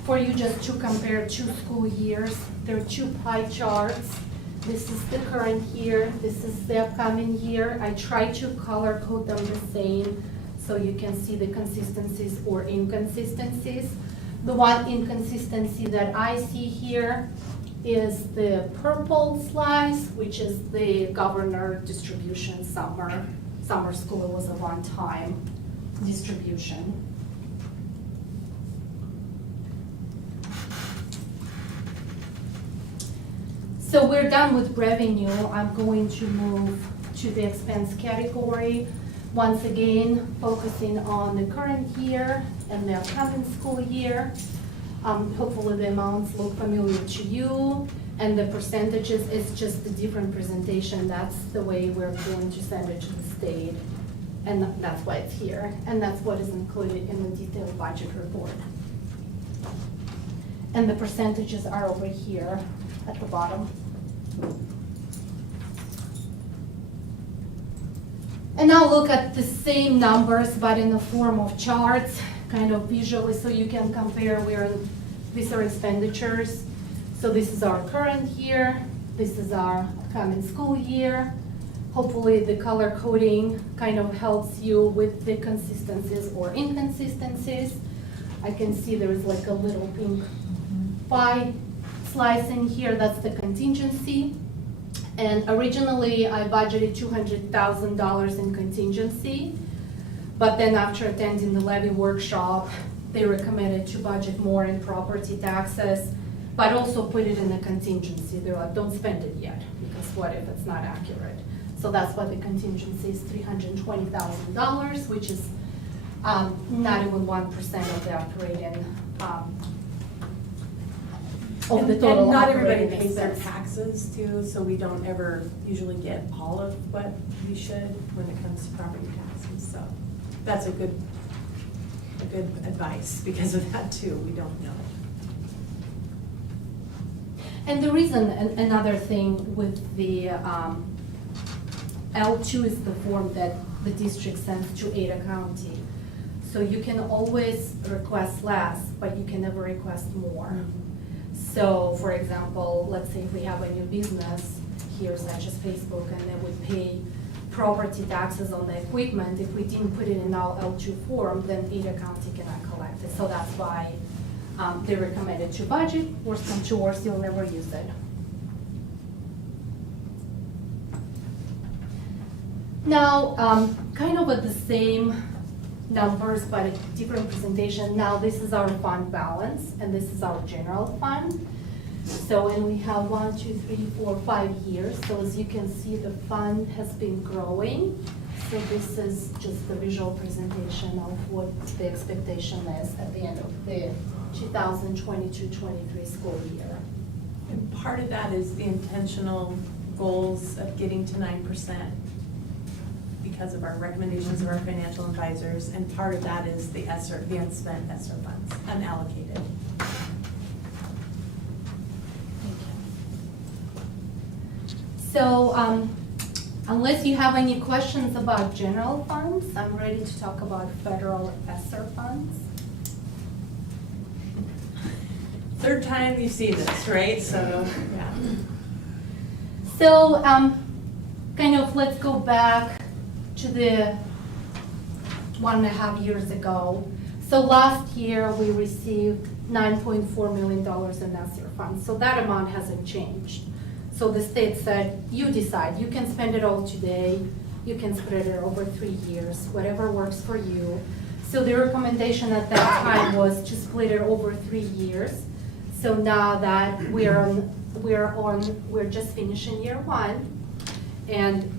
you just to compare 2 school years, there are 2 pie charts. This is the current year, this is the upcoming year. I try to color code them the same so you can see the consistencies or inconsistencies. The one inconsistency that I see here is the purple slice, which is the governor distribution summer school. It was a one-time distribution. So we're done with revenue. I'm going to move to the expense category. Once again, focusing on the current year and the upcoming school year. Hopefully the amounts look familiar to you, and the percentages is just a different presentation. That's the way we're going to send it to the state, and that's why it's here. And that's what is included in the detailed budget report. And the percentages are over here at the bottom. And now look at the same numbers, but in the form of charts, kind of visually, so you can compare where these are expenditures. So this is our current year, this is our upcoming school year. Hopefully the color coding kind of helps you with the consistencies or inconsistencies. I can see there is like a little pink pie slice in here, that's the contingency. And originally I budgeted $200,000 in contingency, but then after attending the levy workshop, they recommended to budget more in property taxes, but also put it in the contingency. They're like, don't spend it yet, because what if it's not accurate? So that's why the contingency is $320,000, which is not even 1% of the operating, of the total And not operating everybody pays their expense. taxes too, so we don't ever usually get all of what we should when it comes to property taxes, so that's a good advice because of that too, we don't know. And the reason, another thing with the L2 is the form that the district sends to Ada County. So you can always request less, but you can never request more. So for example, let's say if we have a new business here, such as Facebook, and they would pay property taxes on the equipment, if we didn't put it in our L2 form, then Ada County cannot collect it. So that's why they recommended to budget. Worst come to worst, you'll never use it. Now, kind of with the same numbers, but a different presentation. Now, this is our fund balance, and this is our general fund. So, and we have 1, 2, 3, 4, 5 years. So as you can see, the fund has been growing. So this is just the visual presentation of what the expectation is at the end of the 2022-23 school year. And part of that is the intentional goals of getting to 9% because of our recommendations of our financial advisors, and part of that is the ESSER, the unspent ESSER funds, unallocated. So, unless you have any questions about general funds, I'm ready to talk about federal ESSER funds. Third time you see this, right? So, yeah. So, kind of let's go back to the 1.5 years ago. So last year, we received $9.4 million in ESSER funds. So that amount hasn't changed. So the state said, you decide. You can spend it all today. You can spread it over 3 years, whatever works for you. So the recommendation at that time was to split it over 3 years. So now that we're just finishing year 1, and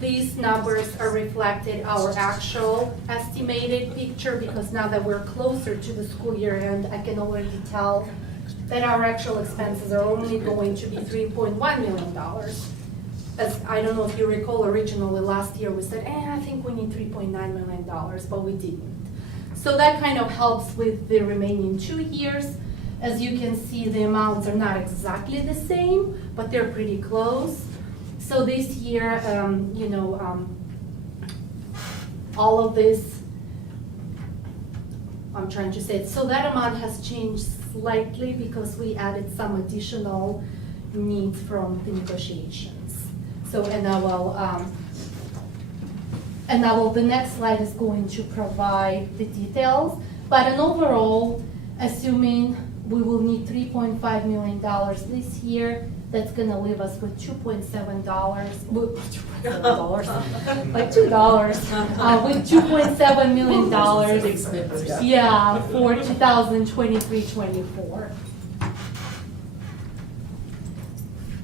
these numbers are reflected our actual estimated picture, because now that we're closer to the school year end, I can already tell that our actual expenses are only going to be $3.1 million. As I don't know if you recall, originally last year we said, I think we need $3.9 million, but we didn't. So that kind of helps with the remaining 2 years. As you can see, the amounts are not exactly the same, but they're pretty close. So this year, all of this, I'm trying to say it, so that amount has changed slightly because we added some additional needs from the negotiations. So, the next slide is going to provide the details, but in overall, assuming we will need $3.5 million this year, that's gonna leave us with $2.7, like $2, with $2.7 million. Yeah, for 2023-24.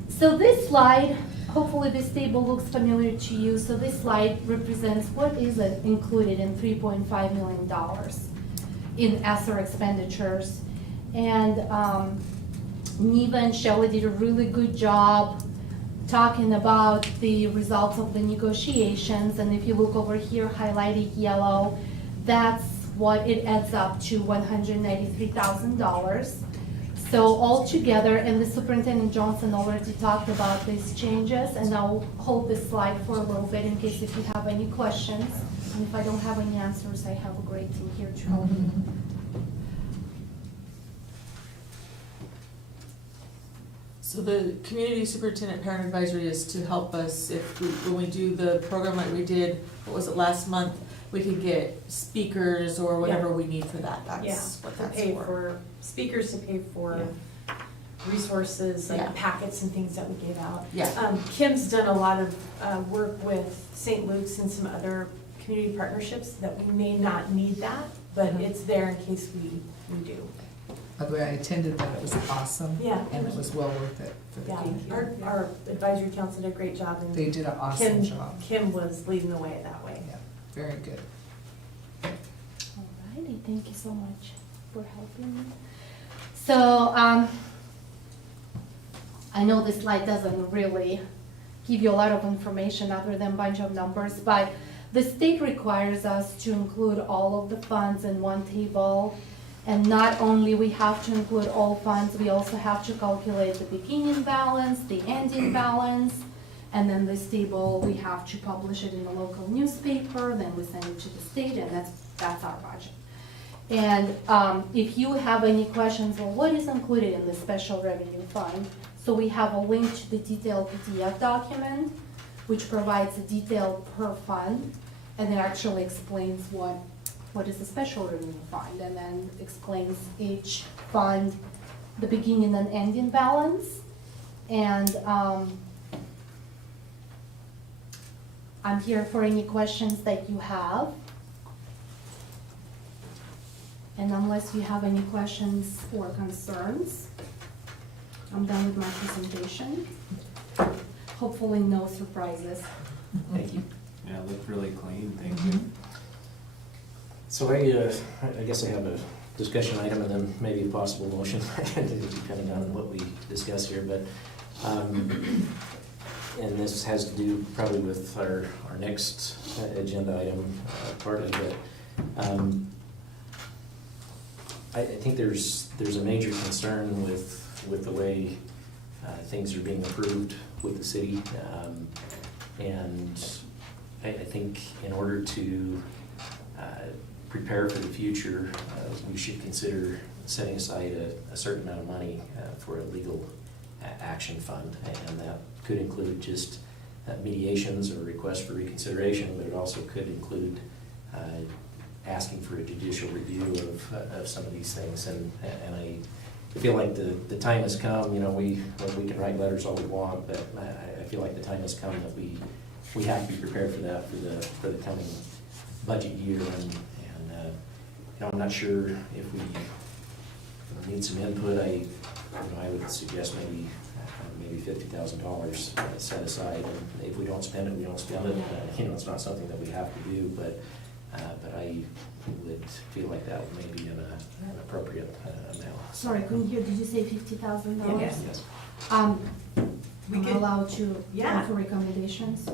So this slide, hopefully this table looks familiar to you. So this slide represents what is included in $3.5 million in ESSER expenditures. And Neva and Shelley did a really good job talking about the results of the negotiations. And if you look over here, highlighted yellow, that's what it adds up to, $193,000. So altogether, and the Superintendent Johnson already talked about these changes, and I'll hold this slide for a little bit in case if you have any questions. And if I don't have any answers, I have a great team here to help me. So the community superintendent parent advisory is to help us if we, when we do the program like we did, what was it, last month, we could get speakers or whatever we need for that, that's what To that's pay for. for speakers, to pay for Yeah. resources, Yeah. like packets and things that we gave out. Yeah. Kim's done a lot of work with St. Luke's and some other community partnerships that we may not need that, but Mhm. it's there in case we do. By the way, I attended that, it was awesome. Yeah. And it was well worth it for the Yeah, kids. our advisory council did a great job, and They did an awesome job. Kim was leading the way that way. Yeah, very good. Alrighty, thank you so much for helping me. So, I know this slide doesn't really give you a lot of information other than a bunch of numbers, but the state requires us to include all of the funds in one table. And not only we have to include all funds, we also have to calculate the beginning balance, the ending balance, and then this table, we have to publish it in the local newspaper, then we send it to the state, and that's our budget. And if you have any questions, well, what is included in the special revenue fund? So we have a link to the detailed PDF document, which provides a detail per fund, and it actually explains what is the special revenue fund, and then explains each fund, the beginning and ending balance. And I'm here for any questions that you have. And unless you have any questions or concerns, I'm done with my presentation. Hopefully no surprises. Thank you. Yeah, it looked really clean, thank Mm-hmm. you. So I guess I have a discussion item and then maybe a possible motion, depending on what we discuss here, but, and this has to do probably with our next agenda item, partly, but, I think there's a major concern with the way things are being approved with the city. And I think in order to prepare for the future, we should consider setting aside a certain amount of money for a legal action fund. And that could include just mediations or requests for reconsideration, but it also could include asking for a judicial review of some of these things. And I feel like the time has come, we can write letters all we want, but I feel like the time has come that we have to be prepared for that for the coming budget year. And I'm not sure if we need some input. I would suggest maybe $50,000 set aside. And if we don't spend it, we don't spend it. It's not something that we have to do, but I would feel like that may be an appropriate amount. Sorry, couldn't hear, did you say $50,000? Yes. Yes. Am We I could- allowed to Yeah. offer recommendations?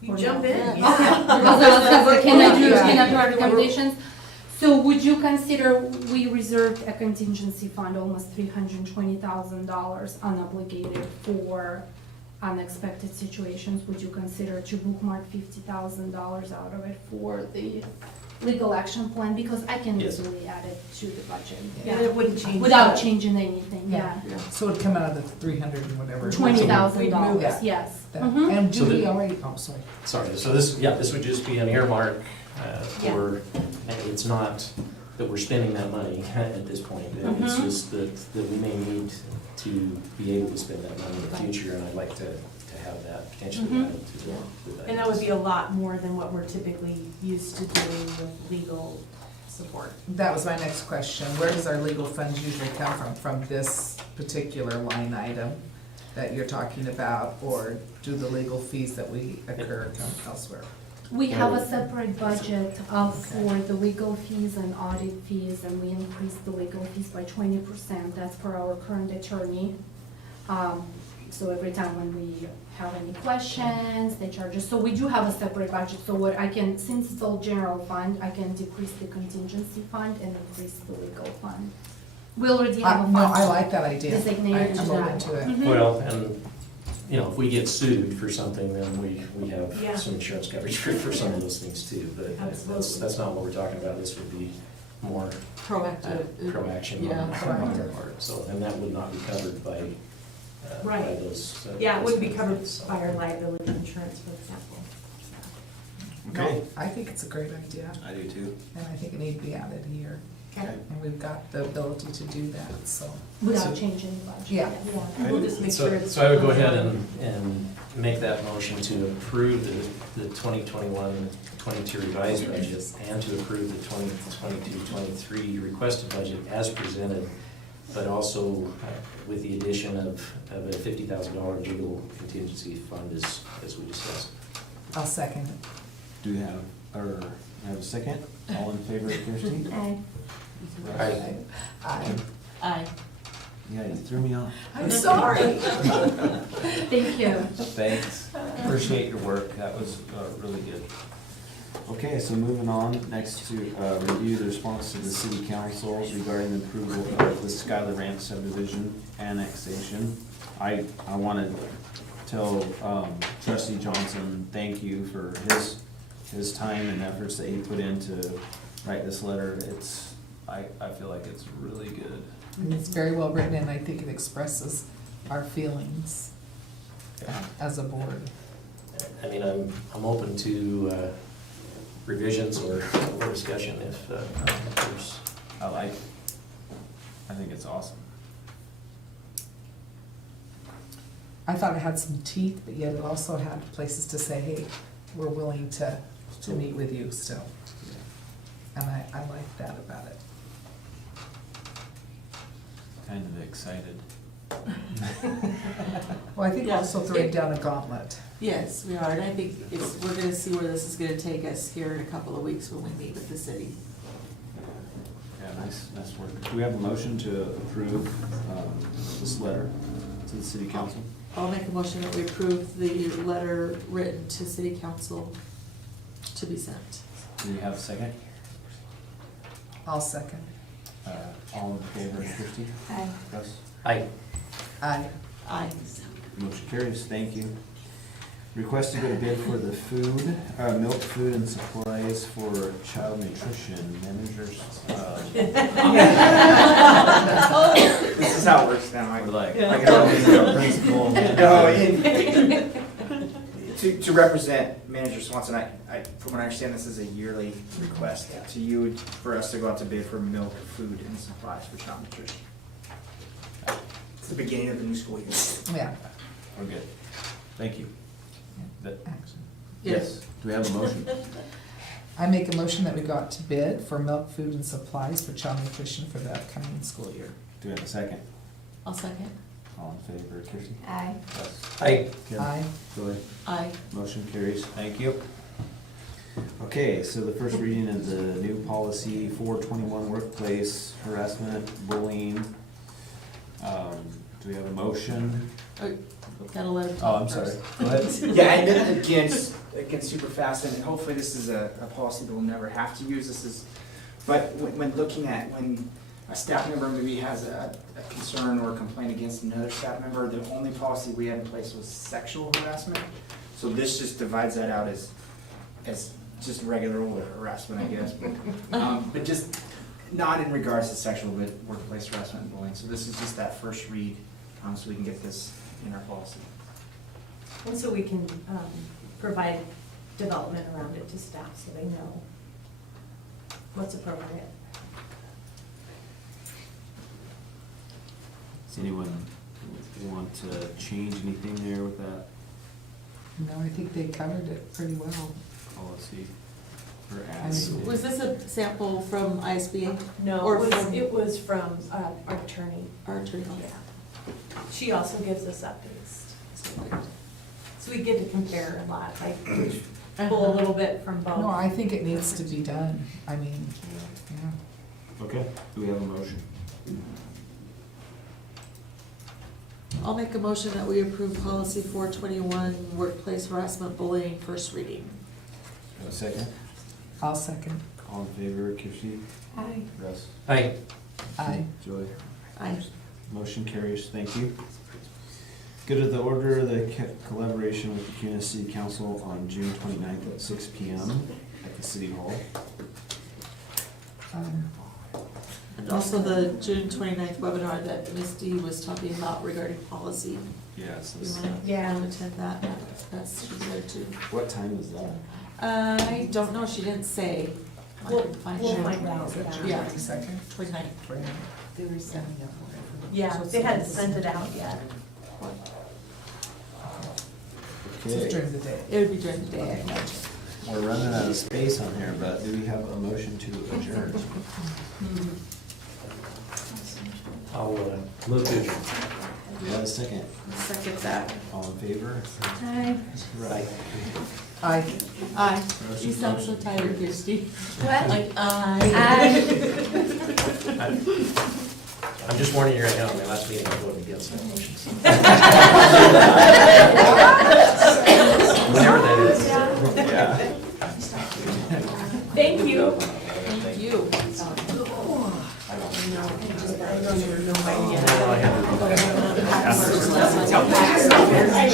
You Or jump no? in. Okay. Yeah. Because I was can I do Yeah. recommendations? So would you consider, we reserved a contingency fund, almost $320,000 unobligated for unexpected situations. Would you consider to bookmark $50,000 out of it for the legal action plan? Because I can Yes. easily add it to the budget. And it wouldn't change. Without the- changing anything, yeah. So it'd come out of the 300 and whatever. $20,000, that. yes. That- Mhm. And do So we the- already, oh, sorry. Sorry, so this would just be an earmark for, it's not that we're spending that money at this point. It's Mhm. just that we may need to be able to spend that money in the Right. future, and I'd like to have that potentially Mhm. added to the. And that would be a lot more than what we're typically used to doing with legal support. That was my next question. Where does our legal funds usually come from? From this particular line item that you're talking about? Or do the legal fees that we incur come elsewhere? We have a separate budget for the legal fees and audit fees, and we increased the legal fees by 20%. That's for our current attorney. So every time when we have any questions, they charge us. So we do have a separate budget. So what I can, since it's all general fund, I can decrease the contingency fund and increase the legal fund. We already have a No, fund. I like that idea. Designated to I'm open that. to it. Mhm. Well, and, you know, if we get sued for something, then we Yeah. have some insurance coverage for some of those things too. But Absolutely. that's not what we're talking about. This would be more Proactive. pro-action Yeah, on our proactive. part. So, and that would not be covered by Right. those. Yeah, it wouldn't be those covered benefits, so. by our liability insurance, for example. Okay. No, I think it's a great idea, I do too. and I think it needs to be added here. Okay. And we've got the ability to do that, so. Without changing the budget. Yeah. Yeah, we'll just make sure it's. So I would go ahead and make that motion to approve the 2021-22 revised budget and to approve the 2022-23 requested budget as presented, but also with the addition of a $50,000 legal contingency fund as we discussed. I'll second it. Do we have, or have a second? All in favor, Kirsty? Aye. Aye. Aye. Aye. Yeah, you threw me off. I'm sorry. Thank you. Thanks. Appreciate your work. That was really good. Okay, so moving on, next to review the response to the city councils regarding the approval of the Schuyler Ranch subdivision annexation. I want to tell Trustee Johnson, thank you for his time and efforts that he put in to write this letter. I feel like it's really good. And it's very well written, and I think it expresses our feelings as a board. I mean, I'm open to revisions or discussion if there's. I like it. I think it's awesome. I thought it had some teeth, but yet it also had places to say, hey, we're willing to meet with you still. And I like that about it. Kind of excited. Well, I think we're Yeah. also throwing down a gauntlet. Yes, we are, and I think we're gonna see where this is gonna take us here in a couple of weeks when we meet with the city. Yeah, nice work. Do we have a motion to approve this letter to the city council? I'll make a motion that we approve the letter written to city council to be sent. Do we have a second? I'll second. All in favor, Christie? Aye. Russ? Aye. Aye. Aye. Motion carries, thank you. Request to go to bid for the food, milk, food, and supplies for child nutrition managers. This is how it works now. We're like, Yeah. I got a principal. No, to represent Manager Swanson, from what I understand, this is a yearly request to you for us to go out to bid for milk, food, and supplies for child nutrition. It's the beginning of the new school year. Yeah. We're good. Thank you. That- Action. Yes, do we have a motion? I make a motion that we go out to bid for milk, food, and supplies for child nutrition for the upcoming school year. Do we have a second? I'll second. All in favor, Kirsty? Aye. Russ? Aye. Kim? Aye. Joy? Aye. Motion carries, thank you. Okay, so the first reading of the new policy 421 workplace harassment, bullying. Do we have a motion? Gotta let him Oh, talk I'm sorry, first. go ahead. Yeah, and then again, super fast, and hopefully this is a policy that we'll never have to use. But when looking at, when a staff member maybe has a concern or a complaint against another staff member, the only policy we had in place was sexual harassment. So this just divides that out as just regular old harassment, I guess, but just not in regards to sexual, but workplace harassment and bullying. So this is just that first read, so we can get this in our policy. And so we can provide development around it to staff so they know what's appropriate. Does anyone want to change anything there with that No, I think they covered it pretty well. policy? Or ads? Was this a sample from ISBA? No, Or it was, from- it was from our attorney. Our attorney? Yeah. She also gives us updates. So we get to compare a lot, like pull a little bit from both. No, I think it needs to be done. I mean, yeah. Okay, do we have a motion? I'll make a motion that we approve policy 421 workplace harassment bullying first reading. A second? I'll second. All in favor, Kirsty? Aye. Russ? Aye. Aye. Joy? Aye. Motion carries, thank you. Good of the order, the collaboration with the Kuna City Council on June 29th at 6 PM at the City Hall. And also the June 29th webinar that Misty was talking about regarding policy. Yes. You want to attend that? That's, she's there too. What time is that? I don't know, she didn't say. I can find We'll out. find out. Yeah. 22nd? 29th. They were sending up. Yeah, they hadn't sent it out yet. Okay, the day. It would be during the day, I imagine. we're running out of space on here, but do we have a motion to adjourn? I'll move to adjourn. Do we have a second? Second that. All in favor? Aye. Right. Aye. Aye. You sound so tired, Christie. What? Like, aye. I'm just warning you right now, my last meeting, I voted against my motions. Whenever that is. Yeah. Thank you. Thank you. I have to-